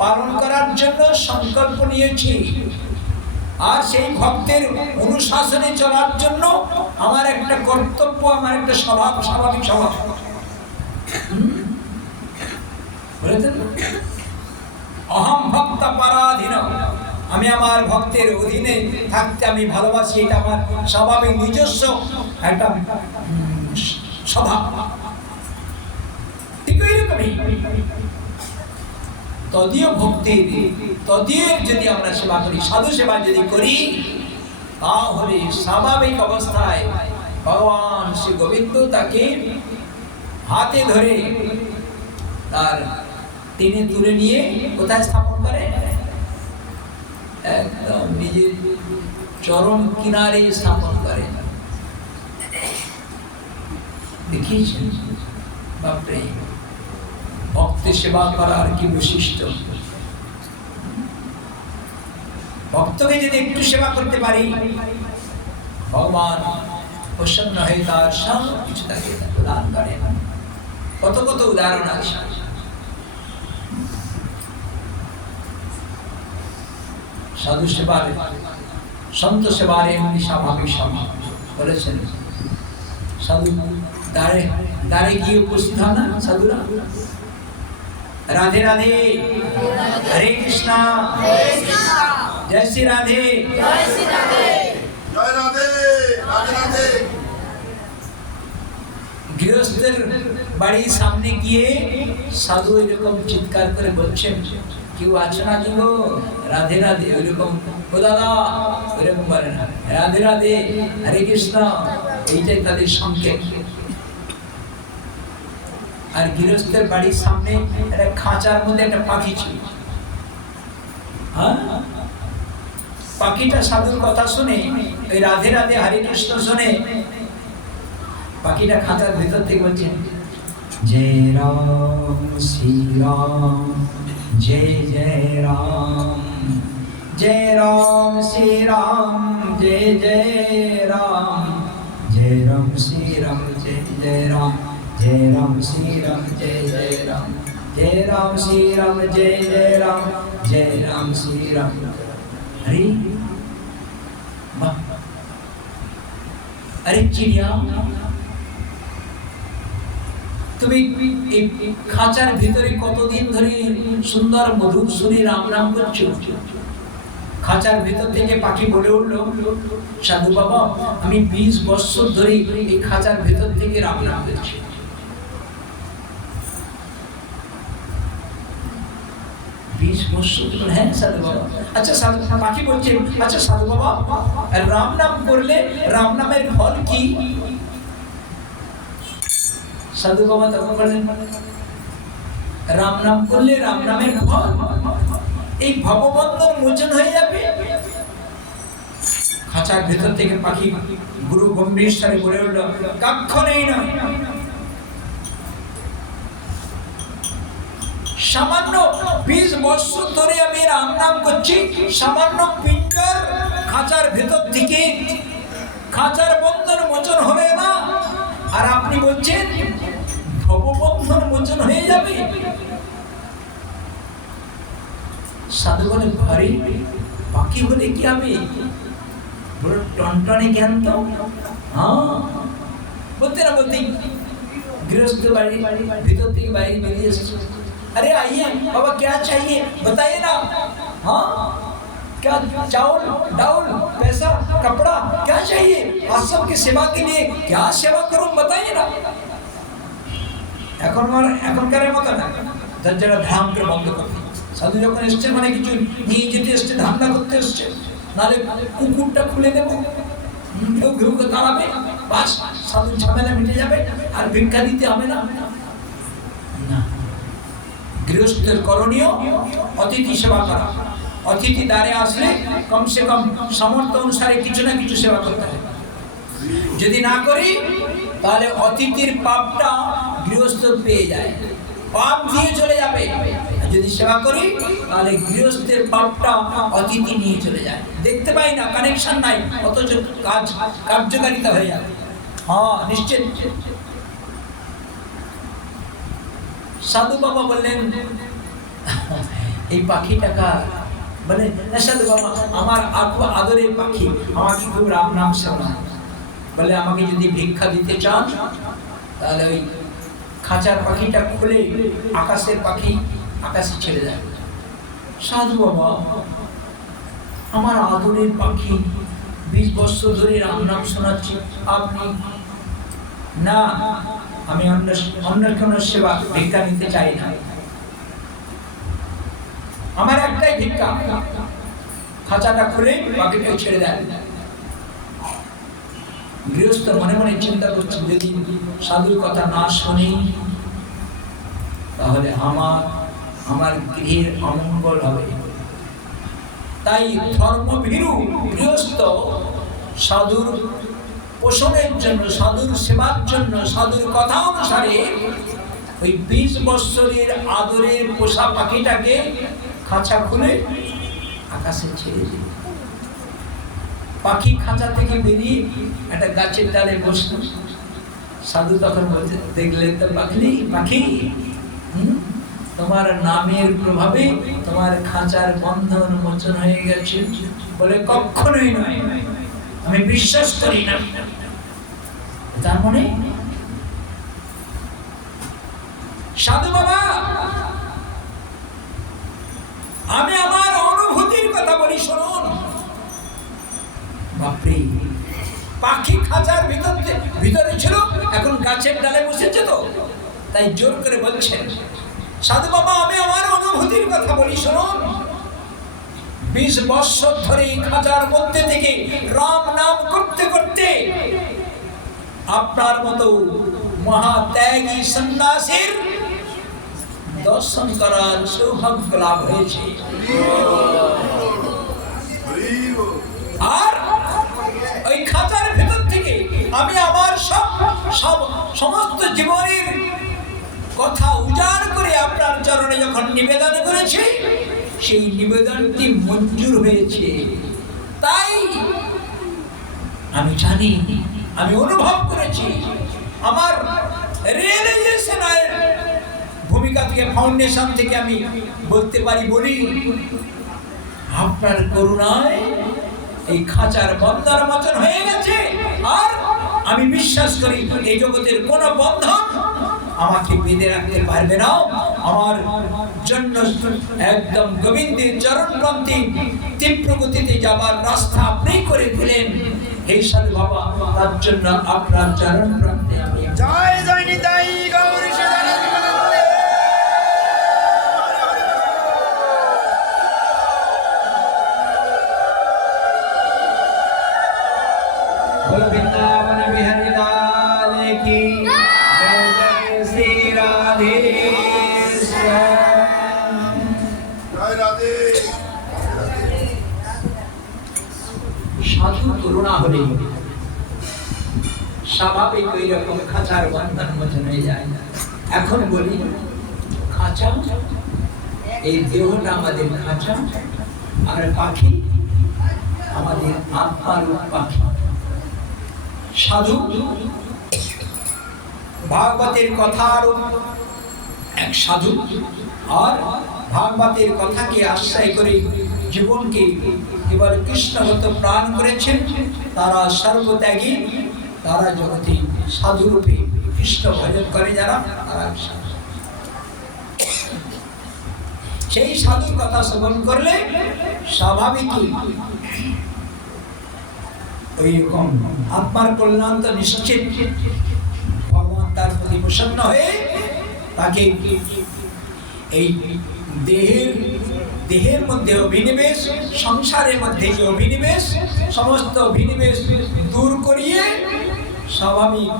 পালন করার জন্য সংকল্প নিয়েছি, আর সেই ভক্তের অনুশাসনে চলার জন্য আমার একটা কর্তব্য, আমার একটা স্বভাব, স্বাভাবিক স্বভাব। বলেছেন অহম ভক্ত পরাধীন, আমি আমার ভক্তের অধীনে থাকতে আমি ভালোবাসি, এটা আমার স্বাভাবিক নিজস্ব একটা স্বভাব। ঠিক এইরকমই তদীয় ভক্তি, তদীয় যদি আমরা সেবা করি, সাধু সেবা যদি করি, তাহলে স্বাভাবিক অবস্থায় ভগবান শ্রী গোবিন্দ তাকে হাতে ধরে তার টেনে তুলে নিয়ে কোথায় স্থাপন করে? একদম নিজের চরণ কিনারে স্থাপন করে। দেখিয়েছেন বাপরে, ভক্তের সেবা করার কি বৈশিষ্ট্য! ভক্তকে যদি একটু সেবা করতে পারি, ভগবান প্রসন্ন হয়ে তার সব কিছু তাকে প্রদান করেন। কত কত উদাহরণ আছে। সাধু সেবার, সন্ত সেবার এমনি স্বাভাবিক স্বভাব বলেছেন। সাধু দ্বারে দ্বারে গিয়ে উপস্থিত হন না সাধুরা, রাধে রাধে, হরে কৃষ্ণ, জয় শ্রী রাধে, জয় রাধে, রাধে রাধে। গৃহস্থের বাড়ির সামনে গিয়ে সাধু এরকম চিৎকার করে বলছেন, কেউ আছে না কি গো? রাধে রাধে। ওইরকম ও দাদা ওইরকম বলে না, রাধে রাধে, হরে কৃষ্ণ, এইটাই তাদের সংকেত। আর গৃহস্থের বাড়ির সামনে একটা খাঁচার মধ্যে একটা পাখি ছিল। হ্যাঁ, পাখিটা সাধুর কথা শুনে, ওই রাধে রাধে হরে কৃষ্ণ শুনে, পাখিটা খাঁচার ভেতর থেকে বলছে, জয় রাম শ্রী রাম, জয় জয় রাম, জয় রাম শ্রী রাম, জয় জয় রাম, জয় রাম শ্রী রাম, জয় জয় রাম, জয় রাম শ্রী রাম, জয় জয় রাম, জয় রাম শ্রী রাম, জয় জয় রাম, জয় রাম শ্রী রাম। अरे अरे चिड़िया, তুমি এই খাঁচার ভিতরে কতদিন ধরে সুন্দর মধুর সুরে রাম নাম করছো? খাঁচার ভিতর থেকে পাখি বলে উঠলো, সাধু বাবা আমি 20 বছর ধরে এই খাঁচার ভিতর থেকে রাম নাম করছি। হ্যাঁ সাধু বাবা। আচ্ছা সাধু পাখি বলছে, আচ্ছা সাধু বাবা রাম নাম করলে রাম নামের ফল কি? সাধু বাবা তখন বললেন, রাম নাম করলে রাম নামের ফল এই ভববন্ধন মোচন হয়ে যাবে। খাঁচার ভেতর থেকে পাখি গুরু গম্ভীর স্বরে বলে উঠল, কখনোই নয়। সামান্য 20 বছর ধরে আমি রাম নাম করছি, সামান্য পিঞ্জর খাঁচার ভেতর থেকে খাঁচার বন্ধন মোচন হবে না, আর আপনি বলছেন ভববন্ধন মোচন হয়ে যাবে। সাধু বলে, ভারী পাখি বলে কি হবে? বড় টনটনে জ্ঞান তো। হ্যাঁ, বলতে না বলতে গৃহস্থ বাড়ি ভিতর থেকে বাইরে বেরিয়ে এসেছে। अरे आइए बाबा, क्या चाहिए बताइए ना। हाँ, क्या चावल डाउल पैसा कपड़ा क्या चाहिए? आप सबकी सेवा के लिए क्या सेवा करूं बताइए ना। এখনকারের মতো না, যারা ধাম করে বন্ধ করতে। সাধু যখন এসছে মানে কিছু নিয়ে যেতে এসছে, ধান্দা করতে এসছে, নাহলে কুকুরটা খুলে দেবো, কেউ কেউকে তাড়াবে, বাস সাধুর ঝামেলা মিটে যাবে, আর ভিক্ষা দিতে হবে না। গৃহস্থের করণীয় অতিথি সেবা করা। অতিথি দ্বারে আসলে কমসে কম সামর্থ্য অনুসারে কিছু না কিছু সেবা করতে হবে। যদি না করি তাহলে অতিথির পাপটা গৃহস্থ পেয়ে যায়, পাপ দিয়ে চলে যাবে। যদি সেবা করি তাহলে গৃহস্থের পাপটা অতিথি নিয়ে চলে যায়। দেখতে পাই না, কানেকশন নাই, অথচ কার্যকারিতা হয়ে যাবে। হ্যাঁ নিশ্চিত। সাধু বাবা বললেন, এই পাখিটাকা বলে, সাধু বাবা আমার আদরের পাখি, আমাকে খুব রাম নাম শোনায়, বলে আমাকে যদি ভিক্ষা দিতে চান তাহলে ওই খাঁচার পাখিটা খুলে আকাশের পাখি আকাশে ছেড়ে দেয়। সাধু বাবা আমার আদরের পাখি 20 বছর ধরে রাম নাম শোনাচ্ছি, আপনি না, আমি অন্য কোনো সেবা ভিক্ষা নিতে চাই না, আমার একটাই ভিক্ষা, খাঁচাটা খুলে পাখিটাকে ছেড়ে দেন। গৃহস্থ মনে মনে চিন্তা করছেন, যদি সাধুর কথা না শুনি তাহলে আমার গৃহের অমঙ্গল হবে। তাই ধর্মভীরু গৃহস্থ সাধুর পোষণের জন্য, সাধুর সেবার জন্য, সাধুর কথা অনুসারে ওই 20 বৎসরের আদরের পোষা পাখিটাকে খাঁচা খুলে আকাশে ছেড়ে দিল। পাখি খাঁচা থেকে বেরিয়ে একটা গাছের ডালে বসল। সাধু তখন বলছে, দেখলেন তো পাখি, তোমার নামের প্রভাবে তোমার খাঁচার বন্ধন মোচন হয়ে গেছে। বলে, কখনোই নয়, আমি বিশ্বাস করি না। তার মানে সাধু বাবা, আমি আমার অনুভূতির কথা বলি, শুনুন। বাপরে, পাখি খাঁচার ভিতরে ছিল, এখন গাছের ডালে বসেছে, তো তাই জোর করে বলছেন, সাধু বাবা, আমি আমার অনুভূতির কথা বলি, শুনুন। 20 বৎসর ধরে খাঁচার মধ্যে থেকে রাম নাম করতে করতে আপনার মতো মহাত্যাগী সন্ন্যাসীর দর্শন করার সৌভাগ্য লাভ হয়েছে। আর ওই খাঁচার ভেতর থেকে আমি আমার সমস্ত জীবনের কথা উজাড় করে আপনার চরণে যখন নিবেদন করেছি, সেই নিবেদনটি মঞ্জুর হয়েছে। তাই আমি জানি, আমি অনুভব করেছি, আমার রিয়েলাইজেশনের ভূমিকা থেকে, ফাউন্ডেশন থেকে আমি বলতে পারি, বলি, আপনার করুণায় এই খাঁচার বন্ধন মোচন হয়ে গেছে। আর আমি বিশ্বাস করি, এই জগতের কোন বন্ধন আমাকে বেঁধে রাখতে পারবে না। আমার জন্য একদম গোবিন্দের চরণ প্রান্তে তীব্র গতিতে যাবার রাস্তা আপনি করে দিলেন। এই সাধু বাবা, তার জন্য আপনার চরণ প্রান্তে জয় জয় নিতাই গৌর সদানন্দে। बोलो वृंदावन बिहारी लाल की जय, जय श्री राधे জয় রাধে। সাধু করুণা হলে স্বাভাবিক ওই রকম খাঁচার বন্ধন মোচন হয়ে যায়। এখন বলি, খাঁচা, এই দেহটা আমাদের খাঁচা, আর পাখি আমাদের আত্মার পাখি। সাধু ভাগবতের কথার এক সাধু, আর ভাগবতের কথাকে আশ্রয় করে জীবনকে কেবল কৃষ্ণগত প্রাণ করেছেন। তারা সর্বত্যাগী, তারা জগতে সাধুরূপে কৃষ্ণ ভজন করে যারা, তারা সাধু। সেই সাধুর কথা শ্রবণ করলে স্বাভাবিকই ওই রকম আত্মার কল্যাণ তো নিশ্চিত। ভগবান তার প্রতি প্রসন্ন হয়ে তাকে এই দেহের মধ্যে অভিনিবেশ, সংসারের মধ্যে যে অভিনিবেশ, সমস্ত অভিনিবেশ দূর করিয়ে স্বাভাবিক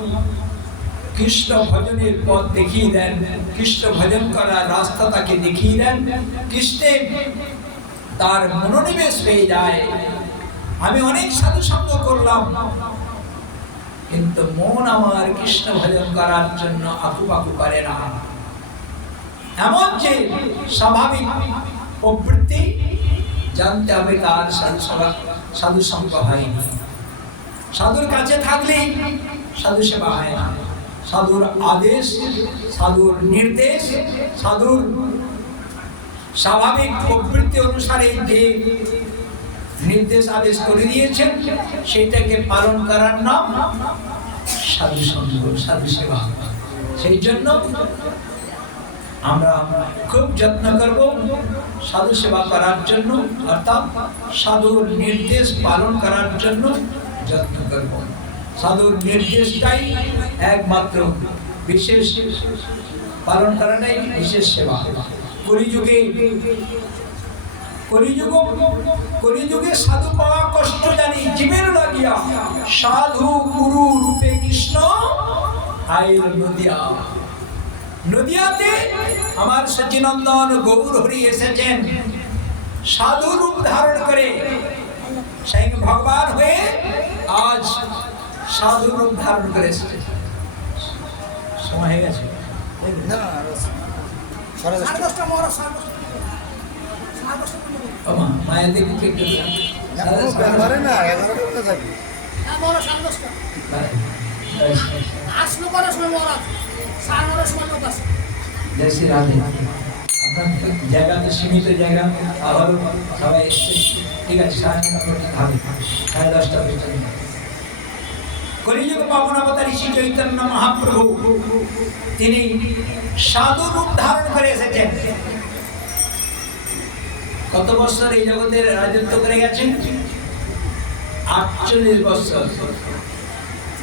কৃষ্ণ ভজনের পথ দেখিয়ে দেন। কৃষ্ণ ভজন করার রাস্তা তাকে দেখিয়ে দেন। কৃষ্ণে তার মনোনিবেশ হয়ে যায়। আমি অনেক সাধু সঙ্গ করলাম, কিন্তু মন আমার কৃষ্ণ ভজন করার জন্য আকুপাকু করে না। এমন যে স্বাভাবিক প্রবৃত্তি, জানতে হবে তার সাধু সঙ্গ হয়নি। সাধুর কাছে থাকলেই সাধু সেবা হয় না। সাধুর আদেশ, সাধুর নির্দেশ, সাধুর স্বাভাবিক প্রবৃত্তি অনুসারে যে নির্দেশ আদেশ করে দিয়েছেন, সেটাকে পালন করার নাম সাধু সঙ্গ, সাধু সেবা। সেই জন্য আমরা খুব যত্ন করব সাধু সেবা করার জন্য, অর্থাৎ সাধুর নির্দেশ পালন করার জন্য যত্ন করব। সাধুর নির্দেশটাই একমাত্র বিশেষ পালন করাটাই বিশেষ সেবা। কলিযুগে কলিযুগে সাধু পাওয়া কষ্ট জানি, জীবের লাগিয়া সাধু গুরু রূপে কৃষ্ণ আইল নদিয়া। নদিয়াতে আমার সচিনন্দন গৌর হরি এসেছেন সাধু রূপ ধারণ করে, স্বয়ং ভগবান হয়ে আজ সাধু রূপ ধারণ করে এসেছেন। সময় হয়ে গেছে মায়ের দিকে ঠিক জায়গা তো সীমিত জায়গা, আবারও সবাই এসছে, ঠিক আছে 9:30 হবে, 10:30 পর্যন্ত। কলিযুগ পাবন অবতারী শ্রী চৈতন্য মহাপ্রভু তিনি সাধু রূপ ধারণ করে এসেছেন। কত বছর এই জগতের রাজত্ব করে গেছেন? 48 বছর।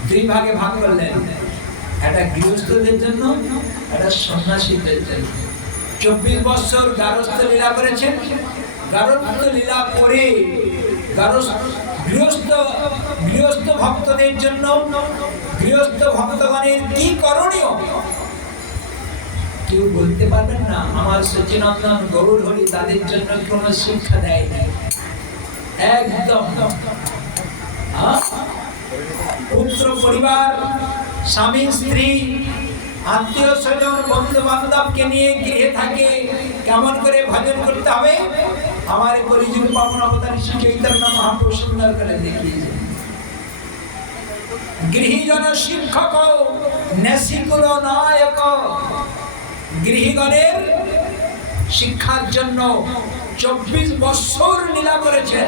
2 ভাগে ভাগ করলেন, একটা গৃহস্থদের জন্য, একটা সন্ন্যাসীদের জন্য। 24 বছর গারস্থ লীলা করেছেন। গারস্থ লীলা করে গৃহস্থ ভক্তদের জন্য, গৃহস্থ ভক্তগণের কি করণীয় কেউ বলতে পারবেন না। আমার সচিনন্দন গৌর হরি তাদের জন্য কোনো শিক্ষা দেয় না, একদম। পুত্র পরিবার, স্বামী স্ত্রী, আত্মীয় স্বজন, বন্ধু বান্ধবকে নিয়ে গৃহে থাকে, কেমন করে ভজন করতে হবে আমার কলিযুগ পাবন অবতারী শ্রী চৈতন্য মহাপ্রভু সুন্দর করে দেখিয়েছেন। গৃহীজন শিক্ষক নেশিকুল নায়ক, গৃহীগণের শিক্ষার জন্য 24 বছর লীলা করেছেন।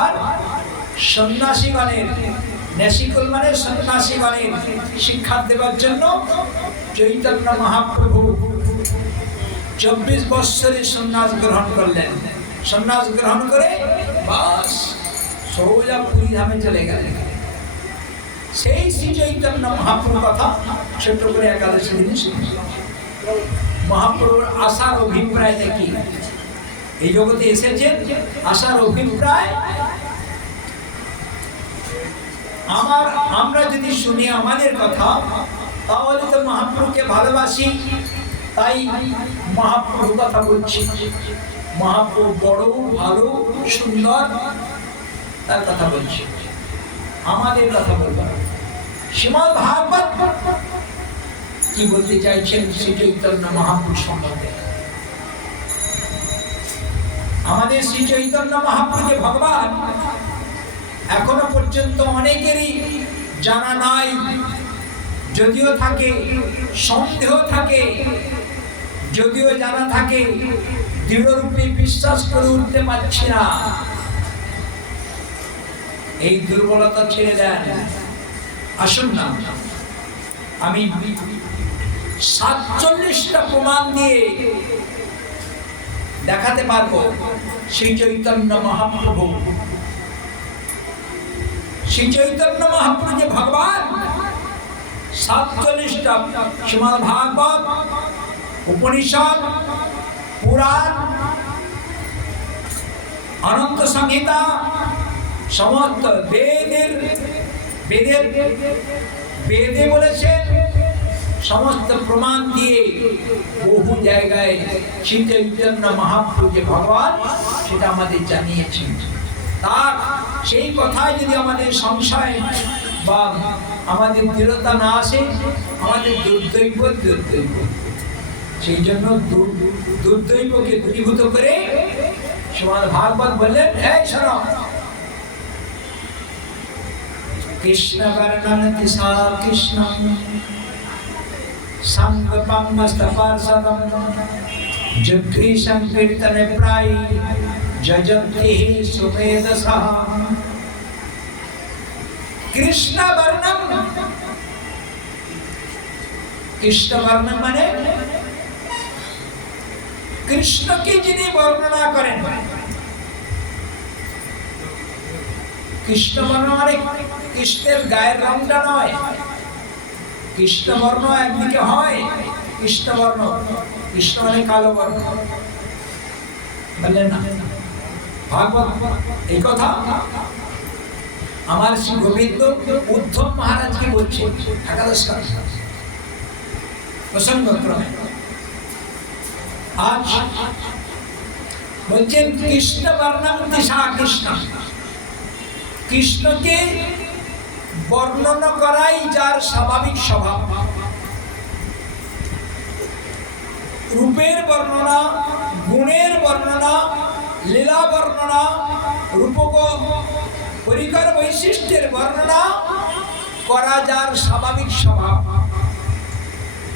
আর সন্ন্যাসীগণের, নেশিকুল মানে সন্ন্যাসীগণের শিক্ষা দেওয়ার জন্য চৈতন্য মহাপ্রভু 24 বছরে সন্ন্যাস গ্রহণ করলেন। সন্ন্যাস গ্রহণ করে বাস সোজা পুরী ধামে চলে গেলেন। সেই শ্রী চৈতন্য মহাপ্রভুর কথা ছোট্ট করে একাদশী দিনে শুনি। মহাপ্রভুর আশার অভিপ্রায় দেখি, এই জগতে এসেছেন আশার অভিপ্রায়। আমরা যদি শুনি আমাদের কথা, তাহলে তো মহাপ্রভুকে ভালোবাসি, তাই মহাপ্রভু কথা বলছি। মহাপ্রভু বড়, ভালো, সুন্দর, তার কথা বলছি, আমাদের কথা বলব। শ্রীমদ্ ভাগবত কি বলতে চাইছেন শ্রী চৈতন্য মহাপ্রভু সম্বন্ধে? আমাদের শ্রী চৈতন্য মহাপ্রভু যে ভগবান, এখনো পর্যন্ত অনেকেরই জানা নাই। যদিও থাকে, সন্দেহ থাকে, যদিও জানা থাকে, দৃঢ়রূপে বিশ্বাস করে উঠতে পারছি না। এই দুর্বলতা ছেড়ে দেন। আসুন না, আমি 47টা প্রমাণ দিয়ে দেখাতে পারবো শ্রী চৈতন্য মহাপ্রভু, শ্রী চৈতন্য মহাপ্রভু যে ভগবান। 47টা শ্রীমদ্ ভাগবত, উপনিষদ, পুরাণ, অনন্ত সংহিতা, সমস্ত বেদে বলেছেন, সমস্ত প্রমাণ দিয়ে বহু জায়গায় শ্রী চৈতন্য মহাপ্রভু যে ভগবান সেটা আমাদের জানিয়েছেন। তার সেই কথায় যদি আমাদের সংশয় বা আমাদের দৃঢ়তা না আসে, আমাদের দুর্দৈব। সেই জন্য দুর্দৈবকে দূরীভূত করে শ্রীমদ্ ভাগবত বললেন, এই শোনো, কৃষ্ণ বর্ণন তিসা কৃষ্ণ সঙ্গ পার্ষদম যুদ্ধি সংকীর্তনে প্রায় যজন্তি সুমেধসা। কৃষ্ণ বর্ণম, কৃষ্ণ বর্ণম মানে কৃষ্ণকে যিনি বর্ণনা করেন। কৃষ্ণ বর্ণ মানে কৃষ্ণের গায়ের রংটা নয়। কৃষ্ণ বর্ণ একদিকে হয়, কৃষ্ণ বর্ণ, কৃষ্ণ মানে কালো বর্ণ, বললেন না। ভাগবত এই কথা আমার শ্রী গোবিন্দ উদ্ধব মহারাজকে বলছে একাদশ প্রসঙ্গক্রমে। আজ বলছেন কৃষ্ণ বর্ণম দিশা কৃষ্ণ, কৃষ্ণকে বর্ণনা করাই যার স্বাভাবিক স্বভাব। রূপের বর্ণনা, গুণের বর্ণনা, লীলা বর্ণনা, রূপক পরিকর বৈশিষ্ট্যের বর্ণনা করা যার স্বাভাবিক স্বভাব,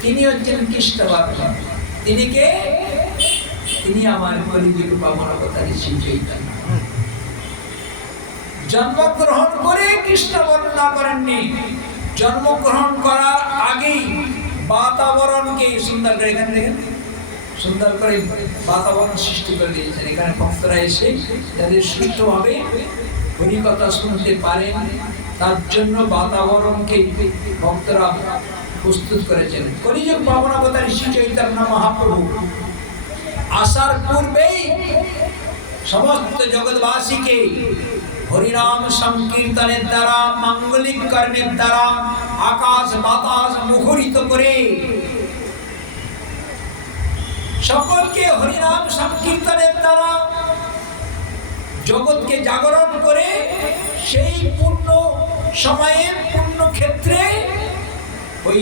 তিনি হচ্ছেন কৃষ্ণ বর্ণন। তিনি কে? তিনি আমার কলিযুগ পাবন অবতারী শ্রী চৈতন্য। জন্মগ্রহণ করে কৃষ্ণ বর্ণনা করেননি, জন্মগ্রহণ করার আগেই বাতাবরণকে সুন্দর করে, এখানে দেখেন সুন্দর করে বাতাবরণ সৃষ্টি করে দিয়েছেন। এখানে ভক্তরা এসে যাদের সুষ্ঠুভাবে হরিকথা শুনতে পারেন তার জন্য বাতাবরণকে ভক্তরা প্রস্তুত করেছেন। কলিযুগ পাবন অবতারী শ্রী চৈতন্য মহাপ্রভু আসার পূর্বেই সমস্ত জগৎবাসীকে হরিনাম সংকীর্তনের দ্বারা, মাঙ্গলিক কর্মের দ্বারা আকাশ বাতাস মুখরিত করে সকলকে হরিনাম সংকীর্তনের দ্বারা জগৎকে জাগরণ করে সেই পূর্ণ সময়ে পূর্ণ ক্ষেত্রে ওই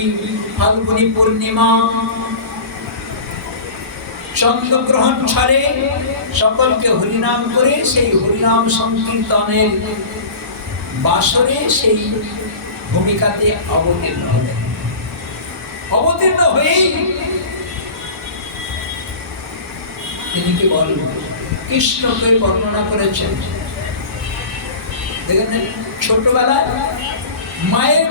ফাল্গুনী পূর্ণিমা চন্দ্রগ্রহণ ছাড়ে সকলকে হরিনাম করে সেই হরিনাম সংকীর্তনের বাসরে সেই ভূমিকাতে অবতীর্ণ হলেন। অবতীর্ণ হয়েই তিনি কেবল কৃষ্ণকে বর্ণনা করেছেন। দেখেন ছোটবেলায় মায়ের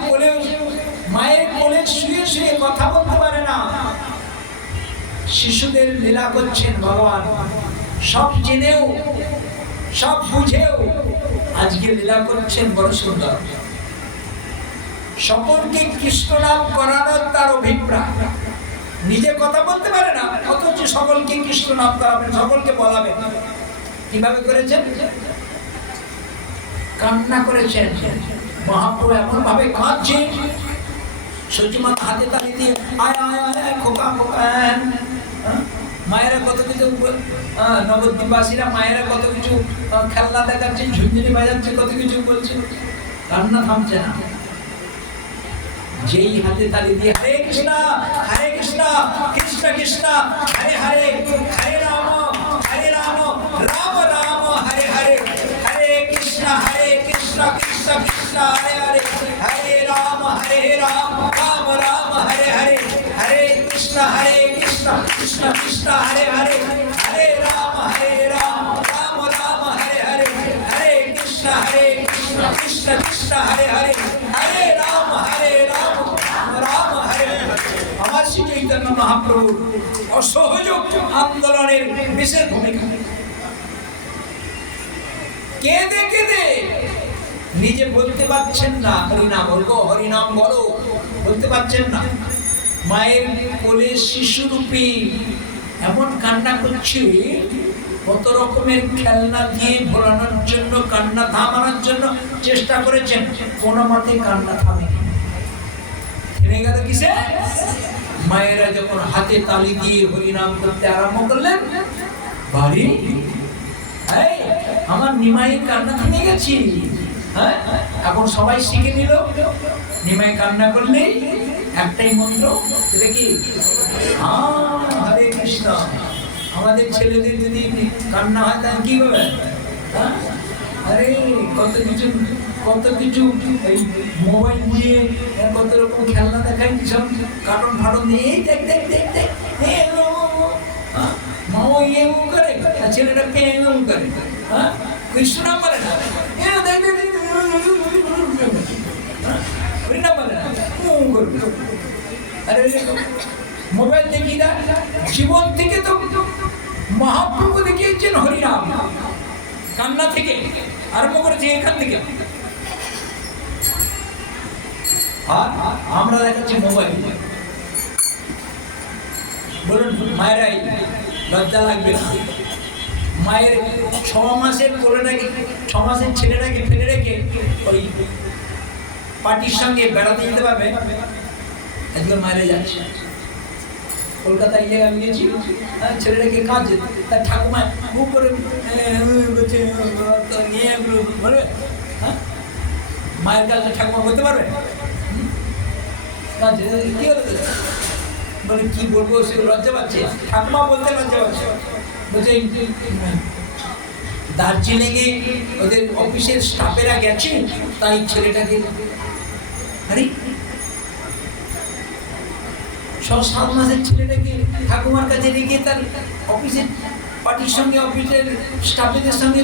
কোলে শুয়ে শুয়ে কথা বলতে পারে না, শিশুদের লীলা করছেন ভগবান। সব জেনেও সব বুঝেও আজকে লীলা করছেন বড় সুন্দর। সকলকে কৃষ্ণ নাম করানোর তার অভিপ্রায়। নিজে কথা বলতে পারে না, অথচ সকলকে কৃষ্ণ নাম করাবেন, সকলকে বলাবেন। কিভাবে করেছেন? কান্না করেছেন। মহাপ্রভু এমন ভাবে কাঁদছে, সচিমা হাতে তালি দিয়ে আয় আয় আয় খোকা খোকা। মায়েরা কত কিছু, নবদ্বীপবাসীরা মায়েরা কত কিছু খেলনা দেখাচ্ছে, ঝুনঝুনি বাজাচ্ছে, কত কিছু বলছে, কান্না থামছে না। যেই হাতে তালি দিয়ে হরে কৃষ্ণ কৃষ্ণ কৃষ্ণ হরে হরে, হরে রাম রাম রাম হরে হরে, হরে কৃষ্ণ কৃষ্ণ কৃষ্ণ হরে হরে, হরে রাম রাম রাম হরে হরে, হরে কৃষ্ণ কৃষ্ণ কৃষ্ণ হরে হরে, হরে রাম রাম রাম হরে হরে, হরে কৃষ্ণ কৃষ্ণ কৃষ্ণ হরে হরে, হরে রাম রাম হরে হরে। আমার শ্রী চৈতন্য মহাপ্রভু অসহযোগ আন্দোলনের বিশেষ ভূমিকা। কেঁদে কেঁদে নিজে বলতে পারছেন না হরিনাম বলবো, হরিনাম বলো, বলতে পারছেন না। মায়ের কোলে শিশুরূপী এমন কান্না করছে, কত রকমের খেলনা দিয়ে ভোলানোর জন্য, কান্না থামানোর জন্য চেষ্টা করেছেন, কোনো মতে কান্না থামেনি। থেমে গেল কিসে? মায়েরা যখন হাতে তালি দিয়ে হরিনাম করতে আরম্ভ করলেন, বাড়ি আমার নিমাইয়ের কান্না থেমে গেছি। হ্যাঁ, এখন সবাই শিখে নিল, নিমাই কান্না করলে একটাই মন্ত্র, সেটা কি? হরে কৃষ্ণ। আমাদের ছেলেদের যদি কান্না হয় তাহলে কি হবে? আরে কত কিছু এই মোবাইল দিয়ে কত রকম খেলনা দেখায়, সব কার্টুন ফাটন দিয়ে দেখ দেখ দেখ দেখ, মাও এমন করে, ছেলেটা এমন করে, হ্যাঁ কৃষ্ণ নাম বলে না, হরিনাম বলে না, আরে মোবাইল দেখি না, জীবন থেকে তো মহাপ্রভু দেখিয়েছেন হরিনাম, কান্না থেকে আরম্ভ করেছে এখান থেকে। আর আমরা দেখাচ্ছি মোবাইল। বলুন মায়েরাই লজ্জা লাগবে না? মায়ের 6 মাসের কোলেটাকে 6 মাসের ছেলেটাকে ফেলে রেখে ওই পার্টির সঙ্গে বেড়াতে যেতে পারবে? আজকে মায়েরা যাচ্ছে কলকাতায় গিয়ে আমি গেছি, ছেলেটাকে কাঁদছে, তার ঠাকুমা মুখ করে নিয়ে বলবে, হ্যাঁ মায়ের কাছে ঠাকুমা করতে পারবে? কাঁদছে, কি হলো? বলে কি বলবো, সে লজ্জা পাচ্ছে, ঠাকুমা বলতে লজ্জা পাচ্ছে। বলছে দার্জিলিংয়ে ওদের অফিসের স্টাফেরা গেছে, তাই ছেলেটাকে, আরে 6-7 মাসের ছেলেটাকে ঠাকুমার কাছে রেখে তার অফিসের পার্টির সঙ্গে অফিসের স্টাফেদের সঙ্গে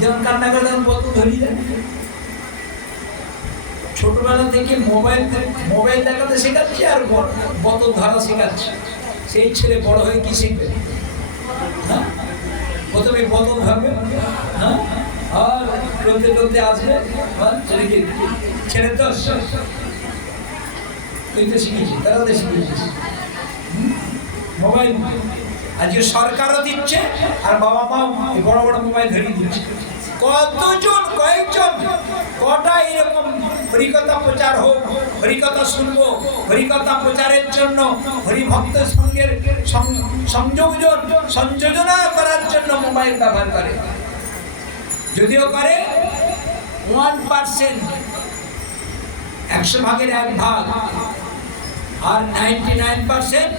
যেমন কান্না করে তেমন বোতল ধরিয়ে দেয়। ছোটবেলা থেকে মোবাইল দেখাতে শেখাচ্ছে আর বোতল ধরা শেখাচ্ছে। সেই ছেলে বড় হয়ে কি শিখবে? হ্যাঁ, প্রথমে বোতল ধরবে, হ্যাঁ, আর চলতে চলতে আসবে, ছেলেকে ছেড়ে তো তুই তো শিখেছি, তারাও তো শিখিয়েছিস। মোবাইল আজকে সরকারও দিচ্ছে আর বাবা মাও বড় বড় মোবাইল ধরিয়ে দিচ্ছে। কতজন, কয়েকজন, কটা এরকম হরিকথা প্রচার হোক, হরিকথা শুনবো, হরিকথা প্রচারের জন্য হরিভক্ত সঙ্গের সংযোজনা করার জন্য মোবাইল ব্যবহার করে। যদিও করে 1%, 100 ভাগের 1 ভাগ, আর 99%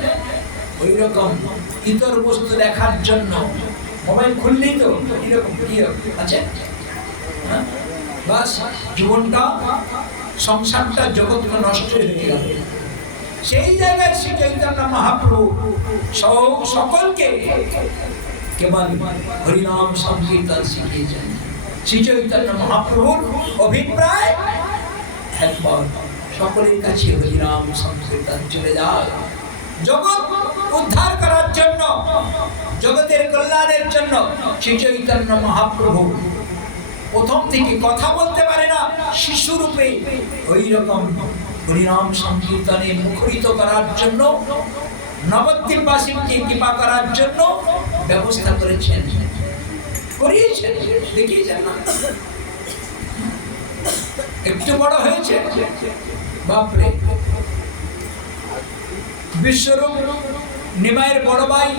ওই রকম ইতর বস্তু দেখার জন্য মোবাইল খুললেই তো এরকম কি আছে, বাস জীবনটা, সংসারটা, জগৎটা নষ্ট হয়ে গেল। সেই জায়গায় শ্রী চৈতন্য মহাপ্রভু সকলকে কেবল হরিনাম সংকীর্তন শিখিয়েছেন। শ্রী চৈতন্য মহাপ্রভুর অভিপ্রায় একবার সকলের কাছে হরিনাম সংকীর্তন চলে যায়, জগৎ উদ্ধার করার জন্য, জগতের কল্যাণের জন্য। শ্রী চৈতন্য মহাপ্রভু প্রথম থেকে কথা বলতে পারে না, শিশুরূপে ওই রকম হরিনাম সংকীর্তনে মুখরিত করার জন্য, নবদ্বীপবাসীকে কৃপা করার জন্য ব্যবস্থা করেছেন, করিয়েছেন, দেখিয়েছেন না? একটু বড় হয়েছে, বাপরে, বিশ্বরূপ নিমাইয়ের বড় ভাই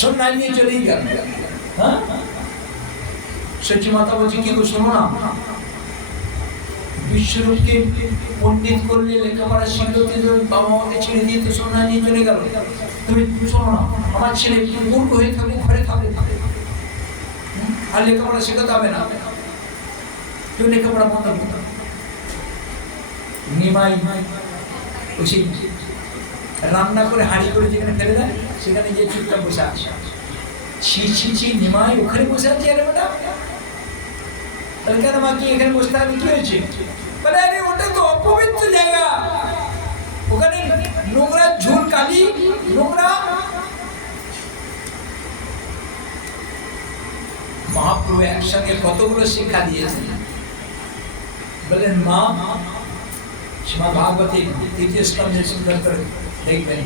সন্ন্যাস নিয়ে চলেই গেল। হ্যাঁ, সচি মাতা বলছে কি গো, শোনো না, বিশ্বরূপকে পণ্ডিত করলে, লেখাপড়া শিখতে, বাবা মাকে ছেড়ে দিয়ে তো সন্ন্যাস নিয়ে চলে গেল, তুমি শোনো না, আমার ছেলে মূর্খ হয়ে থাকবে, ঘরে থাকবে, আর লেখাপড়া শেখাতে হবে না, তুমি লেখাপড়া বন্ধ করো। নিমাই বলছি রান্না করে হাঁড়ি করে যেখানে ফেলে দেয় সেখানে গিয়ে চুপটা বসে আছে। ছি নিমাই ওখানে বসে আছে, আরে বেটা, তাহলে কেন মা কি এখানে বসে থাকবে, কি হয়েছে? বলে আরে ওটা তো অপবিত্র জায়গা, ওখানে নোংরা, ঝুল কালি নোংরা। মহাপ্রভু একসঙ্গে কতগুলো শিক্ষা দিয়েছেন। বলেন মা, শ্রীমদ্ ভাগবতে 3য় স্কন্ধে সুন্দর করে দেখবেন,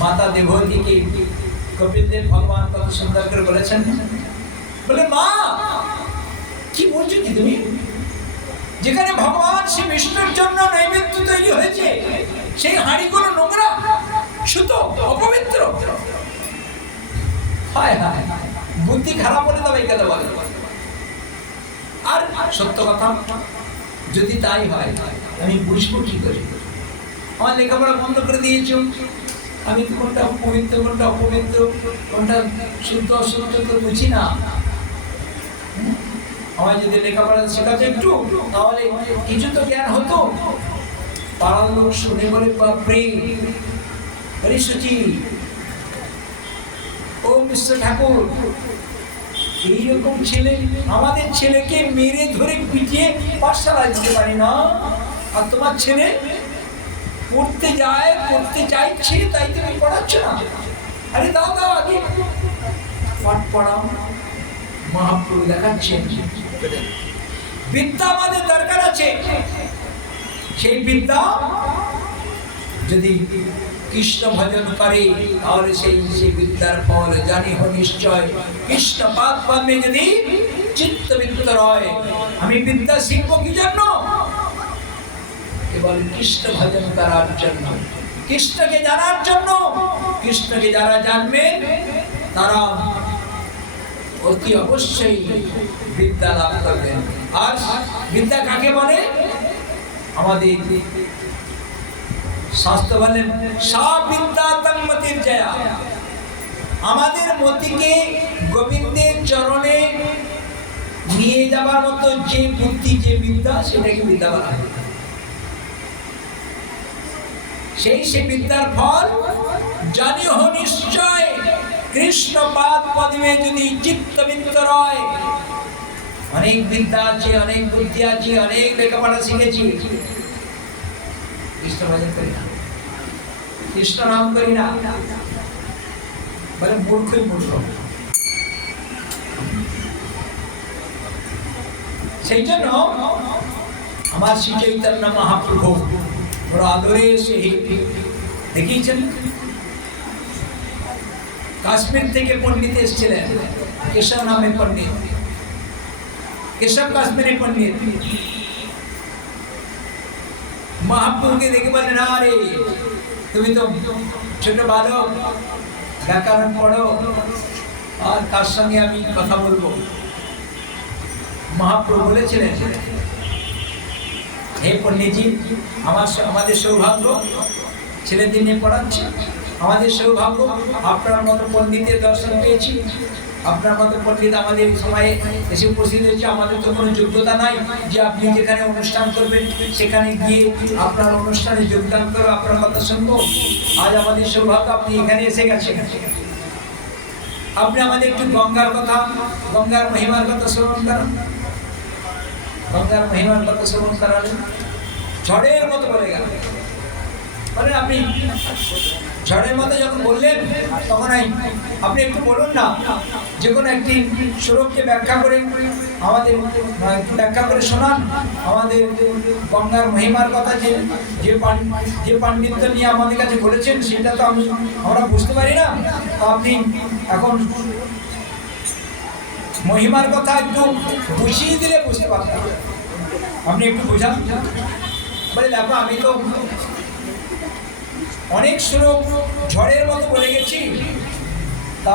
মাতা দেবহূতিকে কপিল দেব ভগবান কত সুন্দর করে বলেছেন। বলে মা, কি বলছো কি তুমি? যেখানে ভগবান শ্রী বিষ্ণুর জন্য নৈবেদ্য তৈরি হয়েছে, সেই হাঁড়িগুলো নোংরা, সুতো, অপবিত্র। হায় হায়, বুদ্ধি খারাপ হলে তবে কেন বলে? আর সত্য কথা, যদি তাই হয় আমি বুঝবো কি করে? আমার লেখাপড়া বন্ধ করে দিয়েছ, আমি তো কোনটা পবিত্র, কোনটা অপবিত্র, কোনটা শুদ্ধ অশুদ্ধ তো বুঝি না। আমার যদি লেখাপড়া শেখাতে একটু, তাহলে কিছু তো জ্ঞান হতো। পাড়ার লোক শুনে বলে, বাপরে, হরি সুচি, ও মিশ্র ঠাকুর, এইরকম ছেলে, আমাদের ছেলেকে মেরে ধরে পিটিয়ে পাঠশালায় দিতে পারি না, আর তোমার ছেলে পড়তে যায়, পড়তে চাইছে, তাই তুমি পড়াচ্ছ না? আরে দাও দাও, আগে পাঠ পড়াও। মহাপ্রভু দেখাচ্ছেন বিদ্যা আমাদের দরকার আছে। সেই বিদ্যা যদি কৃষ্ণ ভজন করে তাহলে সেই বিদ্যার ফল জানি হো নিশ্চয়। কৃষ্ণ পাদ পদ্মে যদি চিত্তবৃত্ত রয়, আমি বিদ্যা শিখবো কি জন্য? কেবল কৃষ্ণ ভজন করার জন্য, কৃষ্ণকে জানার জন্য। কৃষ্ণকে যারা জানবে তারা অতি অবশ্যই বিদ্যা লাভ করবেন। আর বিদ্যা কাকে বলে? আমাদের শাস্ত্র বলেন সা বিদ্যা তন্মতির জয়া। আমাদের মতিকে গোবিন্দের চরণে নিয়ে যাবার মতো যে বুদ্ধি, যে বিদ্যা, সেটাকে বিদ্যা বলা হয়। সেই বিদ্যার ফল জানি হো নিশ্চয়। কৃষ্ণ পাদ পদ্মে যদি চিত্তবৃত্ত রয়। অনেক বিদ্যা আছে, অনেক বুদ্ধি আছে, অনেক লেখাপড়া শিখেছি, কৃষ্ণ ভজন করি না, কৃষ্ণ নাম করি না, বলে মূর্খই মূর্খ। সেই জন্য আমার শ্রী চৈতন্য মহাপ্রভু বড় আদরে সেই দেখিয়েছেন। কাশ্মীর থেকে পণ্ডিত এসেছিলেন, কেশব নামে পণ্ডিত, কেশব কাশ্মীরি পণ্ডিত। মহাপ্রভুকে দেখে বলেন, আরে তুমি তো ছোট বালক, ব্যাকরণ পড়ো, আর তার সঙ্গে আমি কথা বলবো। মহাপ্রভু বলেছিলেন, হে পণ্ডিতজি, আমাদের সৌভাগ্য, ছেলেদের নিয়ে পড়াচ্ছে, আমাদের সৌভাগ্য, আপনার মতো পণ্ডিতের দর্শন পেয়েছি। আপনার মতো পণ্ডিত আমাদের সময়ে এসে উপস্থিত হয়েছে। আমাদের তো কোনো যোগ্যতা নাই যে আপনি যেখানে অনুষ্ঠান করবেন সেখানে গিয়ে আপনার অনুষ্ঠানে যোগদান করে আপনার কথা শুনবো। আজ আমাদের সৌভাগ্য, আপনি এখানে এসে গেছেন। আপনি আমাদের একটু গঙ্গার কথা, গঙ্গার মহিমার কথা শ্রবণ করান। গঙ্গার মহিমার কথা শ্রবণ করালেন, ঝড়ের মতো বলে গেল। বলেন আপনি ঝড়ের মতো যখন বললেন, তখন আপনি একটু বলুন না, যে কোনো একটি শ্লোককে ব্যাখ্যা করে আমাদের ব্যাখ্যা করে শোনান। আমাদের গঙ্গার মহিমার কথা যে পাণ্ডিত্য নিয়ে আমাদের কাছে বলেছেন, সেটা তো আমরা বুঝতে পারি না। আপনি এখন মহিমার কথা একটু বুঝিয়ে দিলে বুঝতে পারতাম। আপনি একটু বোঝান। বলে দেখো, আমি তো অনেক শ্লোক ঝড়ের মতো বলে গেছি, তা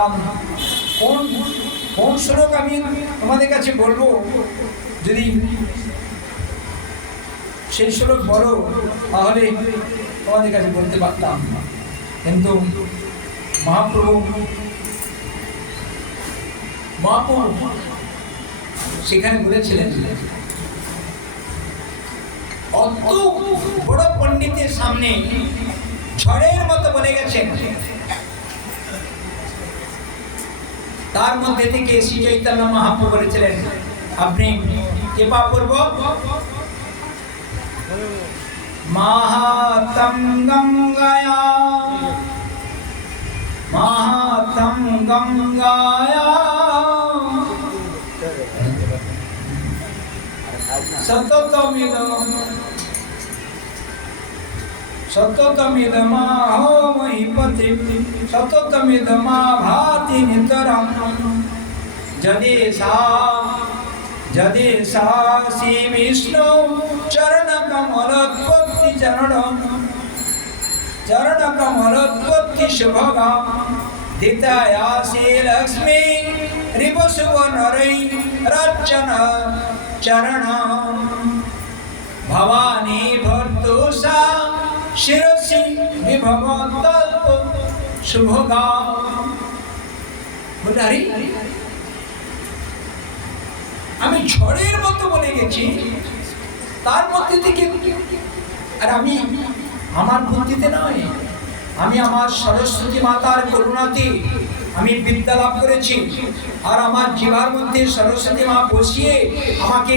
কোন শ্লোক আমি তোমাদের কাছে বলবো? যদি সেই শ্লোক বলো তাহলে তোমাদের কাছে বলতে পারতাম। কিন্তু মহাপ্রভু সেখানে বলেছিলেন, অত বড় পণ্ডিতের সামনে ঝড়ের মতো বলে গেছেন, তার মধ্যে থেকে শ্রী চৈতন্য মহাপ্রভু বলেছিলেন, আপনি কৃপা পূর্বক মাহাত্ম গঙ্গায়া, মাহাত্ম গঙ্গায়া সততমিদমাহো মহিপতি, সততমিদমা ভাতি নিতরাম। যদে সা শ্রী বিষ্ণু চরণ কমলোৎপত্তি চরণ কমলোৎপত্তি শুভগা দিতায়াসি লক্ষ্মী রিপুসুবনরৈ রচন চরণ ভবানী ভর্তুষা শিরসি বিভবতল্প শুভগা। বলে, আমি ঝড়ের মতো বলে গেছি, তার মধ্যে থেকে, আর আমি আমার বুদ্ধিতে নয়, আমি আমার সরস্বতী মাতার করুণাতে আমি বিদ্যা লাভ করেছি। আর আমার জিভার মধ্যে সরস্বতী মা বসিয়ে আমাকে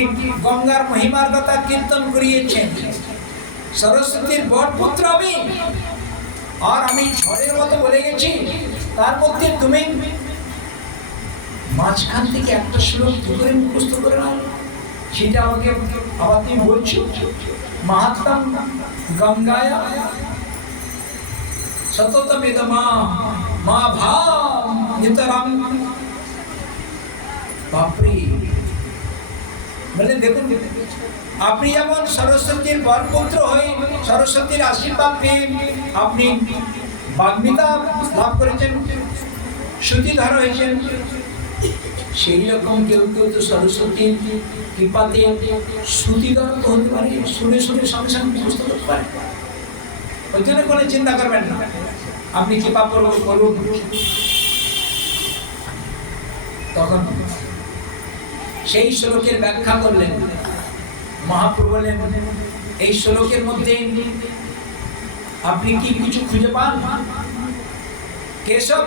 গঙ্গার মহিমার কথা কীর্তন করিয়েছেন। সরস্বতীর বরপুত্র আমি, আর আমি ঝড়ের মতো বলে গেছি। তার মধ্যে তুমি মাঝখান থেকে একটা শ্লোক কি করে মুখস্থ করে নাও, সেটা আমাকে আবার তুমি বলছো। মাহাত্ম গঙ্গায়া সততমেদমা মা ভাম নিতরাম। বাপরে, মানে দেখুন, আপনি যেমন সরস্বতীর বরপুত্র হয়ে সরস্বতীর আশীর্বাদ পেয়ে আপনি বাগ্মিতা লাভ করেছেন, শ্রুতিধর হয়েছেন, সেই রকম কেউ কেউ তো সরস্বতীর কৃপাতে শ্রুতিধর তো হতে পারে, শুনে শুনে সঙ্গে সঙ্গে মুখস্থ করতে পারে। ওই জন্য কোনো চিন্তা করবেন না, আপনি কৃপা করুন। তখন সেই শ্লোকের ব্যাখ্যা করলেন মহাপ্রভু। বললেন, এই শ্লোকের মধ্যে আপনি কি কিছু খুঁজে পান? কেশব,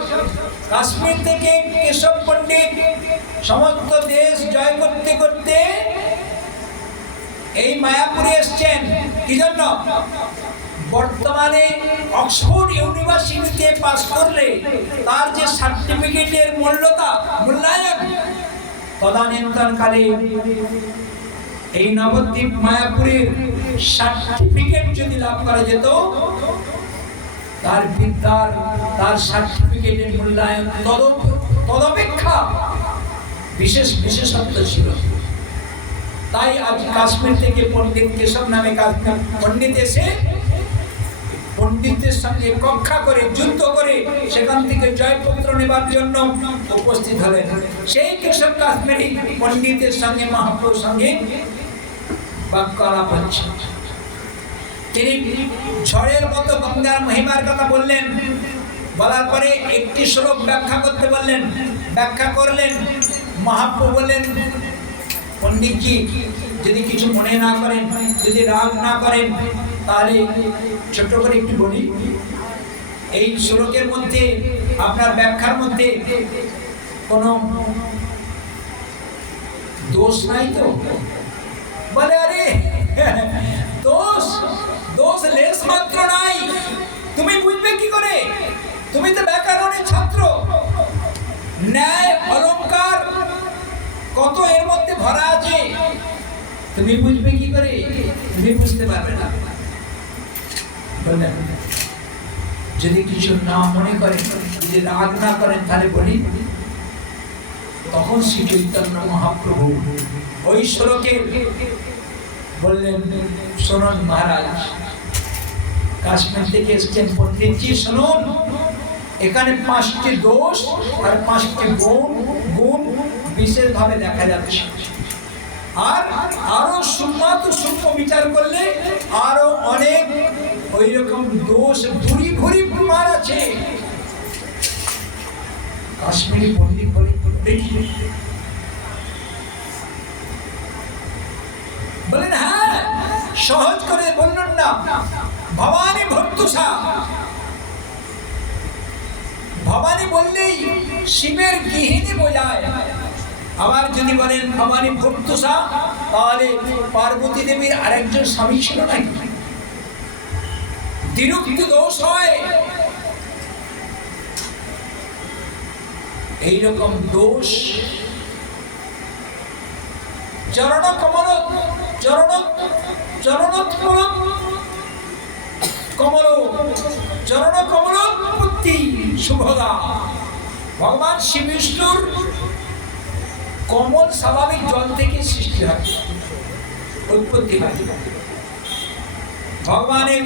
কাশ্মীর থেকে কেশব পণ্ডিত সমস্ত দেশ জয় করতে করতে এই মায়াপুরে এসছেন। কি জন্য? বর্তমানে অক্সফোর্ড ইউনিভার্সিটিতে পাস করলে তার যে সার্টিফিকেটের মূল্যায়ন, তদানীন্তনকালে এই নবদ্বীপ মায়াপুরের সার্টিফিকেট যদি লাভ করা যেত, তার বিদ্যার, তার সার্টিফিকেটের মূল্যায়ন তদপেক্ষা বিশেষত্ব ছিল। তাই আজ কাশ্মীর থেকে পণ্ডিত কেশব নামে পণ্ডিত এসে পণ্ডিতদের সঙ্গে কক্ষা করে, যুদ্ধ করে সেখান থেকে জয়পুত্র নেবার জন্য উপস্থিত হলেন। সেই কেশব কাশ্মীরি পণ্ডিতের সঙ্গে মহাপ্রভুর সঙ্গে বাক্যালাপ হচ্ছে। তিনি ঝড়ের মতো গঙ্গার মহিমার কথা বললেন। বলার পরে একটি শ্লোক ব্যাখ্যা করতে বললেন, ব্যাখ্যা করলেন। মহাপ্রভু বললেন, পণ্ডিতজি যদি কিছু মনে না করেন, যদি রাগ না করেন, তাহলে ছোট করে একটু বলি। এই শ্লোকের মধ্যে, আপনার ব্যাখ্যার মধ্যে কোনো দোষ নাই তো? বলে, আরে দোষ লেশ মাত্র নাই। তুমি বুঝবে কি করে? তুমি তো ব্যাকরণের ছাত্র। ন্যায় অলংকার কত এর মধ্যে ভরা আছে, তুমি বুঝবে কি করে? তুমি বুঝতে পারবে না। বললেন, যদি কিছু না মনে করেন, যদি রাগ না করেন, তাহলে বলি। তখন শ্রী চৈতন্য মহাপ্রভু ওই শ্লোকে বললেন, শুনুন মহারাজ, কাশ্মীর থেকে এসছেন পণ্ডিতজি, শুনুন, এখানে 5টি দোষ আর 5টি গুণ বিশেষভাবে দেখা যাচ্ছে। আর আরো সূক্ষ্ম বিচার করলে আরো অনেক ওই রকম দোষ ভুরি ভুরি প্রমাণ আছে। কাশ্মীরি পণ্ডিত বলে, দেখি। বলেন, হ্যাঁ, সহজ করে বললেন না, ভবানী ভর্তুষা। ভবানী বললেই শিবের গৃহিণী বোঝায়। আবার যদি বলেন ভবানী ভর্তুষা, তাহলে পার্বতী দেবীর আরেকজন স্বামী ছিল নাকি? দ্বিরুক্তি দোষ হয়। এইরকম দোষ চরণ কমল উৎপত্তি শুভদা। ভগবান শ্রী বিষ্ণুর কমল স্বাভাবিক জল থেকে সৃষ্টি হয়, উৎপত্তি হয়। ভগবানের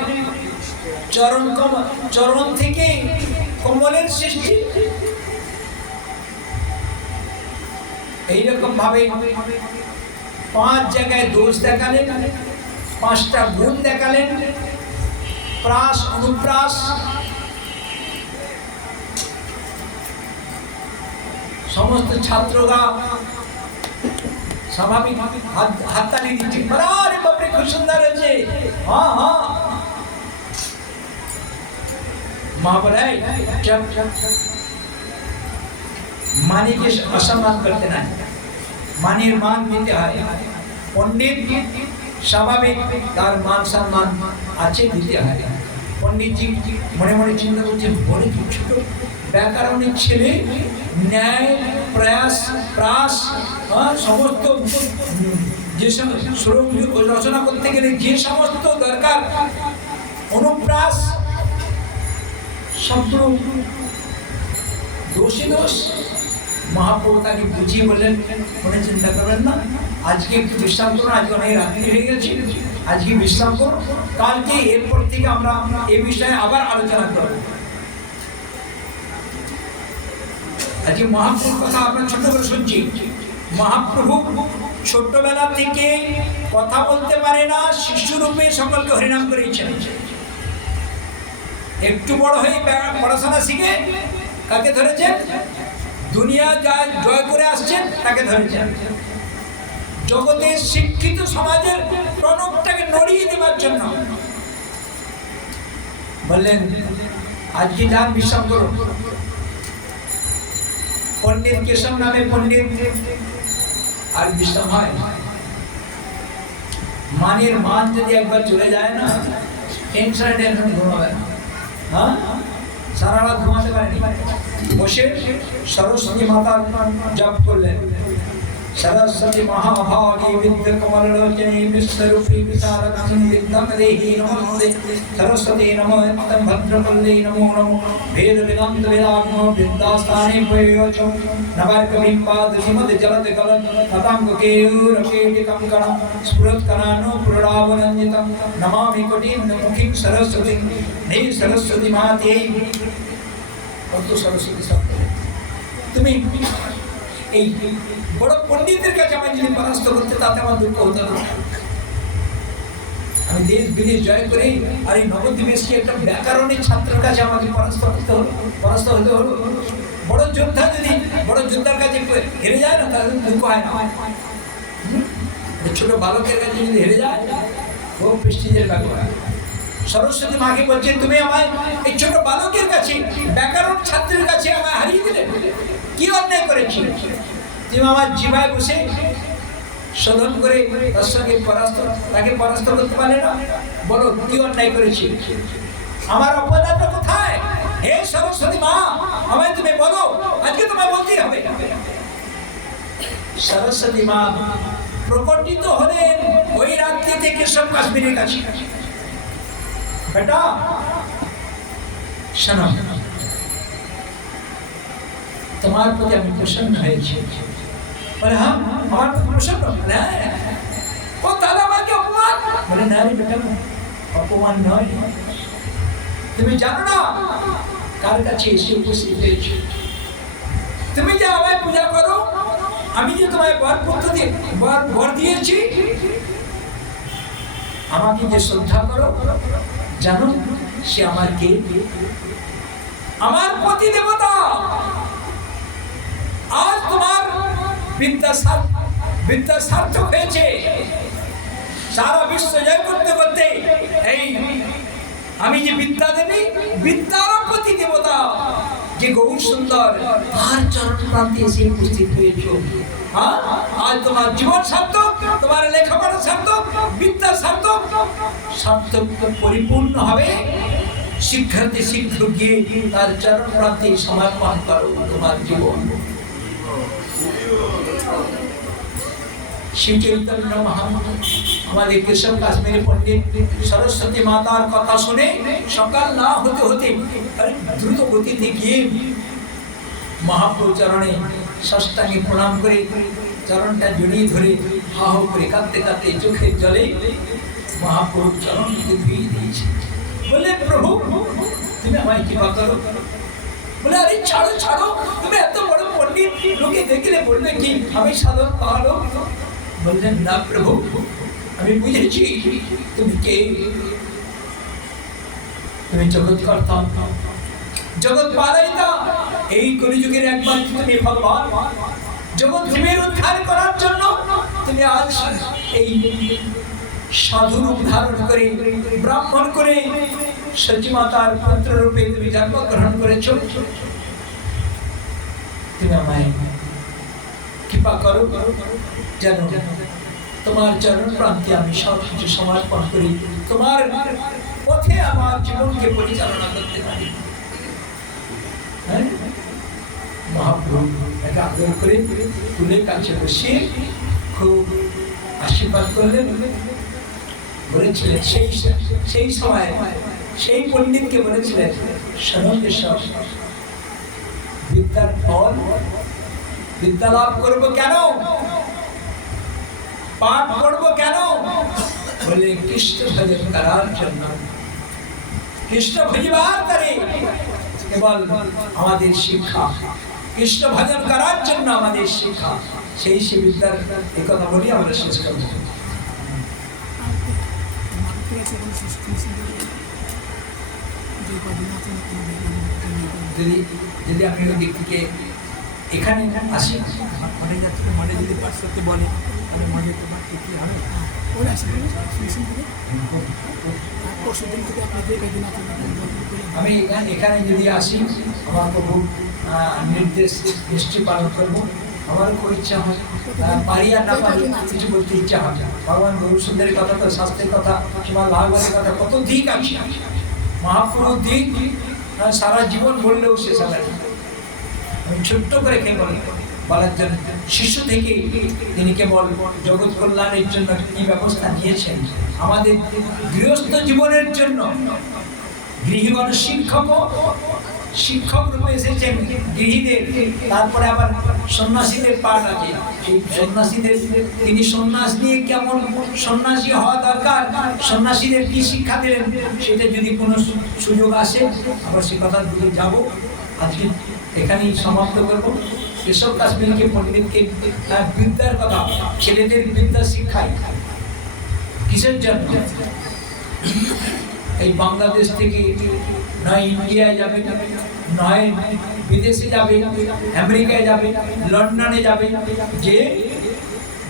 চরণ থেকে কমলের সৃষ্টি। এইরকম ভাবে 5 জায়গায় দোষ দেখালেন, 5টা গুণ দেখালেন। প্রাস, অনুপ্রাস, সমস্ত ছাত্ররা স্বাভাবিক হাততালি দিচ্ছে, আরে বাপরে খুব সুন্দর হয়েছে। হ্যাঁ হ্যাঁ। মা বলে, মানিকে অসম্মান করতে নাই, মানের মান দিতে হয়। পণ্ডিত স্বাভাবিক, তার মান সম্মান আছে, দিতে হয়। পণ্ডিতজি মনে মনে চিন্তা করছে, বলে কি ছোট ব্যাকরণের ছেলে, ন্যায় প্রাস সমস্ত যে শ্লোক রচনা করতে গেলে যে সমস্ত দরকার, অনুপ্রাস সবগুলো দোষে দোষ। মহাপ্রভু তাকে বুঝিয়ে বললেন, মনে চিন্তা করবেন না, আজকে একটু বিশ্রাম করুন, আজকে অনেক রাত্রি হয়ে গেছে, আজকে বিশ্রাম করুন, কালকে এরপর থেকে আমরা এই বিষয়ে আবার আলোচনা করব। আজকে মহাপ্রভুর কথা আপনার ছোট করে শুনছি। মহাপ্রভু ছোট্টবেলা থেকে কথা বলতে পারে না, শিশুরূপে সকলকে হরিনাম করেছেন। একটু বড় হয়ে পড়াশোনা শিখে কাকে ধরেছেন? দুনিয়া যা জয় করে আসছেন তাকে ধরেছেন। জগতের শিক্ষিত সমাজের প্রণবটাকে নড়িয়ে দেওয়ার জন্য বললেন, আজকে যান বিশ্রাম করুন। পণ্ডিত কেশব নামে পণ্ডিত আর বিশ্রাম হয়? মানের মান যদি একবার চলে যায় না, টেনশনে ঘুমাবে না। হ্যাঁ, সারা রাত ঘুমাতে পারেনি, বসে সরস্বতী মাতার জপ করলেন। सरस्वती महाभागे विद्या कमललोचने विश्वरूपी विशारदां विद्यादेहि नमोस्ते सरस्वती नमो नित्यं भद्रवल्ले नमो नमो भेद वेदांत वेदात्मो विद्यास्थाने प्रयोजो नवर्कबिंबाद सिमद जलद गलन ततांग केयूरकेटिकं गणं स्फुरत्करानो पुरडावनन्दितं नमामि कोटिं मुखीं सरस्वती ने सरस्वती माते কত সরস্বতী শব্দ। তুমি এই বড় পণ্ডিতের কাছে আমি যদি পরাস্ত করতে, তাতে আমার দুঃখ হতো না। আমি দেশ বিদেশ জয় করে আর এই নবদ্বীপেশকে একটা ব্যাকরণের ছাত্রের কাছে আমাকে পরাস্ত হতে হলো। বড় যোদ্ধা যদি বড় যোদ্ধার কাছে হেরে যায় না, তাহলে দুঃখ হয় না। ছোট বালকের কাছে যদি হেরে যায়, বহু প্রেস্টিজের ব্যাপার। সরস্বতী মাকে বলছেন, তুমি আমায় এই ছোট বালকের কাছে, ব্যাকরণ ছাত্রের কাছে আমায় হারিয়ে দিলে, কি অন্যায় করেছি? তুমি আমার জিভায় বসে শোধন করে তার সঙ্গে তাকে পরাস্ত করতে পারলে না? বলো কি অন্যায় করেছি? আমার অপরাধটা কোথায়? হে সরস্বতী মা, আমায় তুমি বলো, আজকে তোমায় বলতেই হবে। সরস্বতী মা প্রকটিত হলেন ওই রাত্রি থেকে সব কাশ্মীরের কাছে। বেটা শোনো, তোমার প্রতি আমি প্রসন্ন হয়েছি। বলে হ্যাঁ, আমার প্রতি প্রসন্ন? ও তাহলে আমাকে অপমান? বলে না রে বেটা, অপমান নয়। তুমি জানো না কার কাছে এসে উপস্থিত হয়েছে? তুমি যে আমায় পূজা করো, আমি যে তোমায় বর দিয়েছি, আমাকে যে শ্রদ্ধা করো, জানো সে আমার কে? আমার পতি দেবতা। আজ তোমার বিদ্যা সার্থক হয়েছে। সারা বিশ্ব জয় করতে করতে এই আমি যে বিদ্যা দেবী, বিদ্যার পতি দেবতা যে গৌর সুন্দর, তার চরণ প্রান্তে এসে উপস্থিত হয়েছে। আজ তোমার জীবন সার্থক, তোমার লেখাপড়া সার্থক, বিদ্যা সার্থক। সার্থক পরিপূর্ণ হবে শিক্ষার্থী শীঘ্র গিয়ে তার চরণ প্রান্তে সমর্পণ করো তোমার জীবন। শ্রী চৈতন্য মহাপ্রভু আমাদের কেশব কাশ্মীরি পণ্ডিত সরস্বতী মাতার কথা শুনে সকাল না হতে হতে দ্রুত গতিতে গিয়ে মহাপ্রভু চরণে সাষ্টাঙ্গে প্রণাম করে চরণটা জড়িয়ে ধরে হা হো করে কাঁদতে কাঁদতে চোখের জলে মহাপ্রভু চরণকে ধুয়ে দিয়েছে। বলে প্রভু তুমি আমায় কৃপা করো। বলে আরে ছাড়ো ছাড়ো, তুমি এত বড় পণ্ডিত, লোকে দেখলে বলবে কি আমি সাধক পাহাড়ো। বললেন না প্রভু, আমি বুঝেছি তুমি কে। তুমি জগৎ কর্তা, জগৎ পালাইতা, এই কলিযুগের একমাত্র তুমি ভগবান। জগৎ জীবের উদ্ধার করার জন্য তুমি আজ এই সাধু রূপ ধারণ করে, ব্রাহ্মণ করে সচী মাতার পুত্র রূপে তুমি জন্মগ্রহণ করেছ। তুমি আমায় কৃপা করো, যেন তোমার চরণ প্রান্তে আমি সব কিছু সমর্পণ করি, তোমার পথে আমার জীবনকে পরিচালনা করতে পারি। মহাপ্রভু একে আদর করে তুলে কাছে বসিয়ে খুব আশীর্বাদ করলেন। বলেছিলেন সেই সময় সেই পণ্ডিতকে বলেছিলেন, সর্বদেশব বিদ্যার ফল, বিদ্যা লাভ করবো কেন, পাঠ করবো কেন, বলে কৃষ্ণ ভজন করার জন্য। কৃষ্ণ ভজিবার করে কেবল আমাদের শিক্ষা, কৃষ্ণ ভজন করার জন্য আমাদের শিক্ষা। সেই সে বিদ্যার এই কথা বলি আমরা শেষ করব। যদি আমি ওই দিক থেকে এখানে আসি, মানে যদি পাঠ করতে বলে মানে তোমার কি হবে আমি এখানে যদি আসি, আমার প্রভু নির্দেশ নিশ্চয় পালন করবো। আমার খুব ইচ্ছা হয়, পারি আর না পারি কিছু বলতে ইচ্ছা হয়। ভগবান গৌর সুন্দরের কথা, তো শাস্ত্রের কথা, তোমার ভাগবতের কথা, কত দিক আছে মহাপুরুষ দিক, সারা জীবন বললেও শেষ হবে না। আমি ছোট্ট করে কেবল বলার জন্য, শিশু থেকে তিনি কেবল জগৎ কল্যাণের জন্য কি ব্যবস্থা নিয়েছেন, আমাদের গৃহস্থ জীবনের জন্য। গৃহী মানুষ শিক্ষক রূপে এসেছেন গৃহীদের, তারপরে আবার সন্ন্যাসীদের পাঠ আছে। সেই সন্ন্যাসীদের তিনি সন্ন্যাস নিয়ে কেমন সন্ন্যাসী হওয়া দরকার, সন্ন্যাসীদের কি শিক্ষা দিলেন, সেটা যদি কোনো সুযোগ আসে আবার সে কথার দিকে যাব। আজকে এখানেই সমাপ্ত করবো। কেশব কাশ্মীরকে পণ্ডিতকে বিদ্যার কথা, ছেলেদের বিদ্যা শিক্ষায় কিসের জন্য? এই বাংলাদেশ থেকে নয় ইন্ডিয়ায় যাবে, নয় বিদেশে যাবে, আমেরিকায় যাবে, লন্ডনে যাবে, যে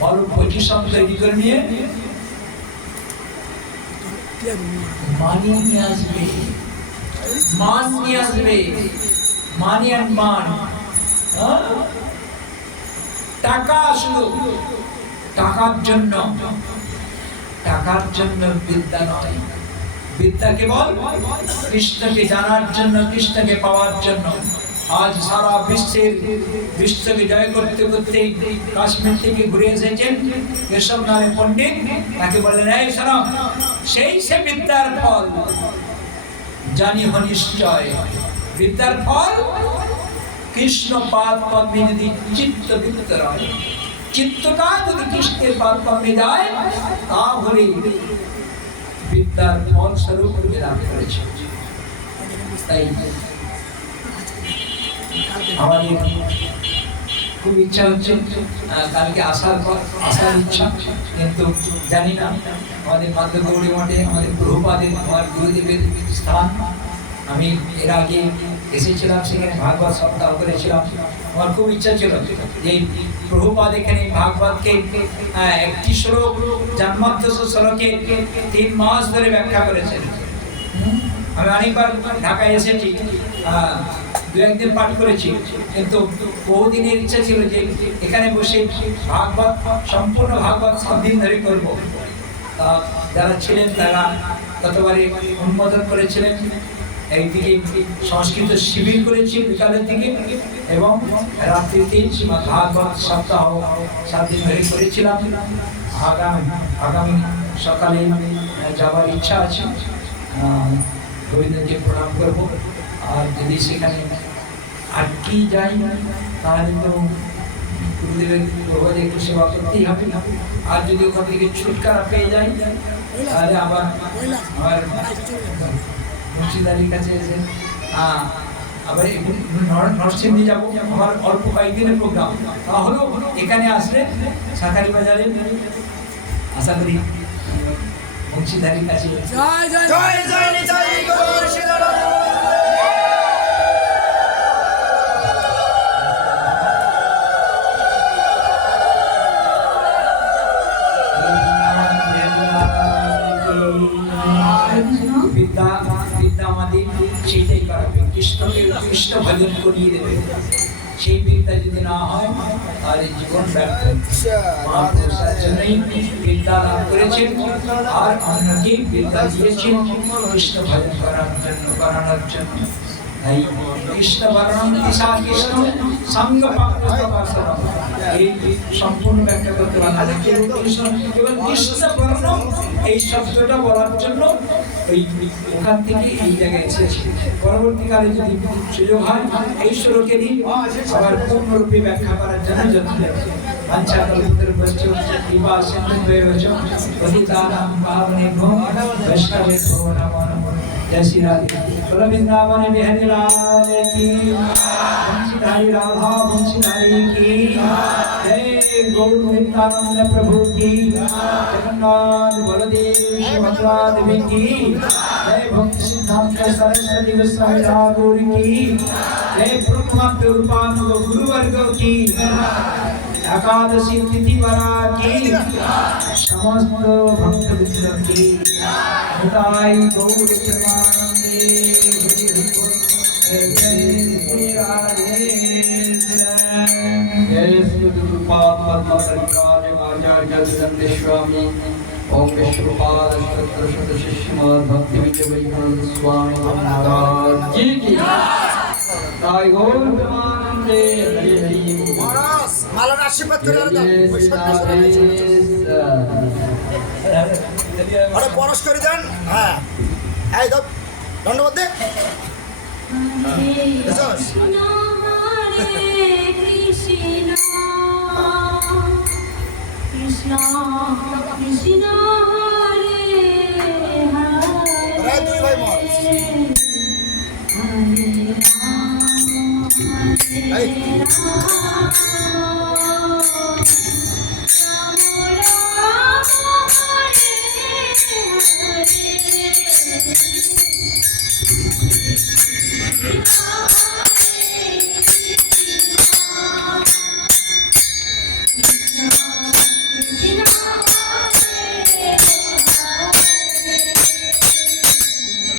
বড় পজিশন তৈরি করে নিয়ে মানি নিয়ে আসবে, মান নিয়ে আসবে, মানি অ্যান্ড মান। টাকা আসলো টাকার জন্য, টাকার জন্য বিদ্যা নয়। বিদ্যা কেবল কৃষ্ণকে জানার জন্য, কৃষ্ণকে পাওয়ার জন্য। আজ সারা বিশ্বকে জয় করতে করতে কাশ্মীর থেকে ঘুরে এসেছেন কেশব নামে পণ্ডিত, তাকে বলেন এই শোনো, সেই সে বিদ্যার ফল জানি নিশ্চয়। বিদ্যার ফল কৃষ্ণ পাদ পদ্মে যদি চিত্ত বিদ্যুত রয়, চিত্তটা যদি কৃষ্ণের পাদ পদ্মে যায়, তাহলে বিদ্যার ফল স্বরূপ লাভ করেছে। তাই আমাদের খুব ইচ্ছা হচ্ছে কালকে আসার ইচ্ছা, কিন্তু জানি না আমাদের মাধ্য গৌরী মঠে আমাদের প্রভুপাদের, আমার গুরুদেবের স্থান। আমি এর আগে এসেছিলাম, সেখানে ভাগবত সপ্তাহ করেছিলাম। আমার খুব ইচ্ছা ছিল যে প্রভুপাদ এখানে ভাগবতকে একটি শ্লোক, জন্মাধ্যক্ষ শ্লোকে 3 মাস ধরে ব্যাখ্যা করেছেন। আমি অনেকবার ঢাকায় এসেছি, 2-1 দিন পাঠ করেছি, কিন্তু বহুদিনের ইচ্ছা ছিল যে এখানে বসে ভাগবত, সম্পূর্ণ ভাগবত 7 দিন ধরে করবো। যারা ছিলেন তারা গতবারে অনুমোদন করেছিলেন। একদিকে সংস্কৃত শিবির করেছি বিকালের দিকে, এবং রাত্রিতে শ্রীমদ্ ভাগবত সপ্তাহ 7 দিন ধরে করেছিলাম। আগামী সকালে যাওয়ার ইচ্ছা আছে, গোবিন্দকে প্রণাম করবো। আর যদি সেখানে আটকেই যাই তাহলে তো গুরুদেবের প্রভাবে একটু সেবা করতেই হবে। আর যদি ওখান থেকে ছুটকারা পেয়ে যাই তাহলে আবার আমার মুর্শিদারির কাছে এসে আবার নরসিংদী যাবো। আমার অল্প কয়েকদিনের প্রোগ্রাম, তাহলেও এখানে আসলে শাঁখারি বাজারে আশা করি মুর্শিদারির কাছে। বিদ্যা আমাদের সেইটাই করাবে, কৃষ্ণ ভজন করিয়ে দেবে। সেই বিদ্যা যদি না হয় তাহলে জীবন ব্যর্থ। মহাপুরুষের জন্যই বিদ্যা লাভ করেছেন, আর অন্যকে বিদ্যা দিয়েছেন কৃষ্ণ ভজন করানোর জন্য। তাই কৃষ্ণ বর্ণম দিশা কৃষ্ণ সঙ্গ এই সম্পূর্ণ ব্যাখ্যা করতে পারে। কেবল কৃষ্ণ বর্ণম এই শব্দটা বলার জন্য ওই ওখান থেকে এই জায়গায় এসেছে। পরবর্তীকালে যদি সুযোগ হয় এই শ্লোকেরই আবার পূর্ণরূপে ব্যাখ্যা করার জন্য যত্ন বাঞ্ছা কল্পতরুভ্যশ্চ কৃপা সিন্ধুভ্যেব চ পতিতানাং পাবনেভ্যো বৈষ্ণবেভ্যো নমো নমঃ। जय श्री राधे। बोलो वृंदावन बिहारी लाल की, वंशीधारी राधा वंशीधारी की जय। गौर नित्यानंद प्रभु की, जगन्नाथ बलदेव सुभद्रा देवी की जय। भक्ति सिद्धांत सरस्वती गोस्वामी ठाकुर की जय। ब्रह्मांड रूपानुग गुरुवर्ग की, एकादशी तिथि वाला की, समस्त भक्त वृंद की हृदय गौर प्रेमानंदे जय श्री राधे। जय श्री गुरुपाद पद्म परिव्राज आचार्य जगन्नाथ स्वामी ओम विष्णुपाद अष्टोत्तर शत शिष्यमद भक्ति विजय वैष्णव स्वामी महाराज जी की जय। गौर प्रेमानंदे हरि हरि মহারাজ মালার আশীর্বাদ করে আর দাও ওই আরে পরশ করে দেন। হ্যাঁ এই দাও ধন্যবাদ দে। এসোস Krishna Krishna Hare আরে দুই ভাই মহারাজ এই Hare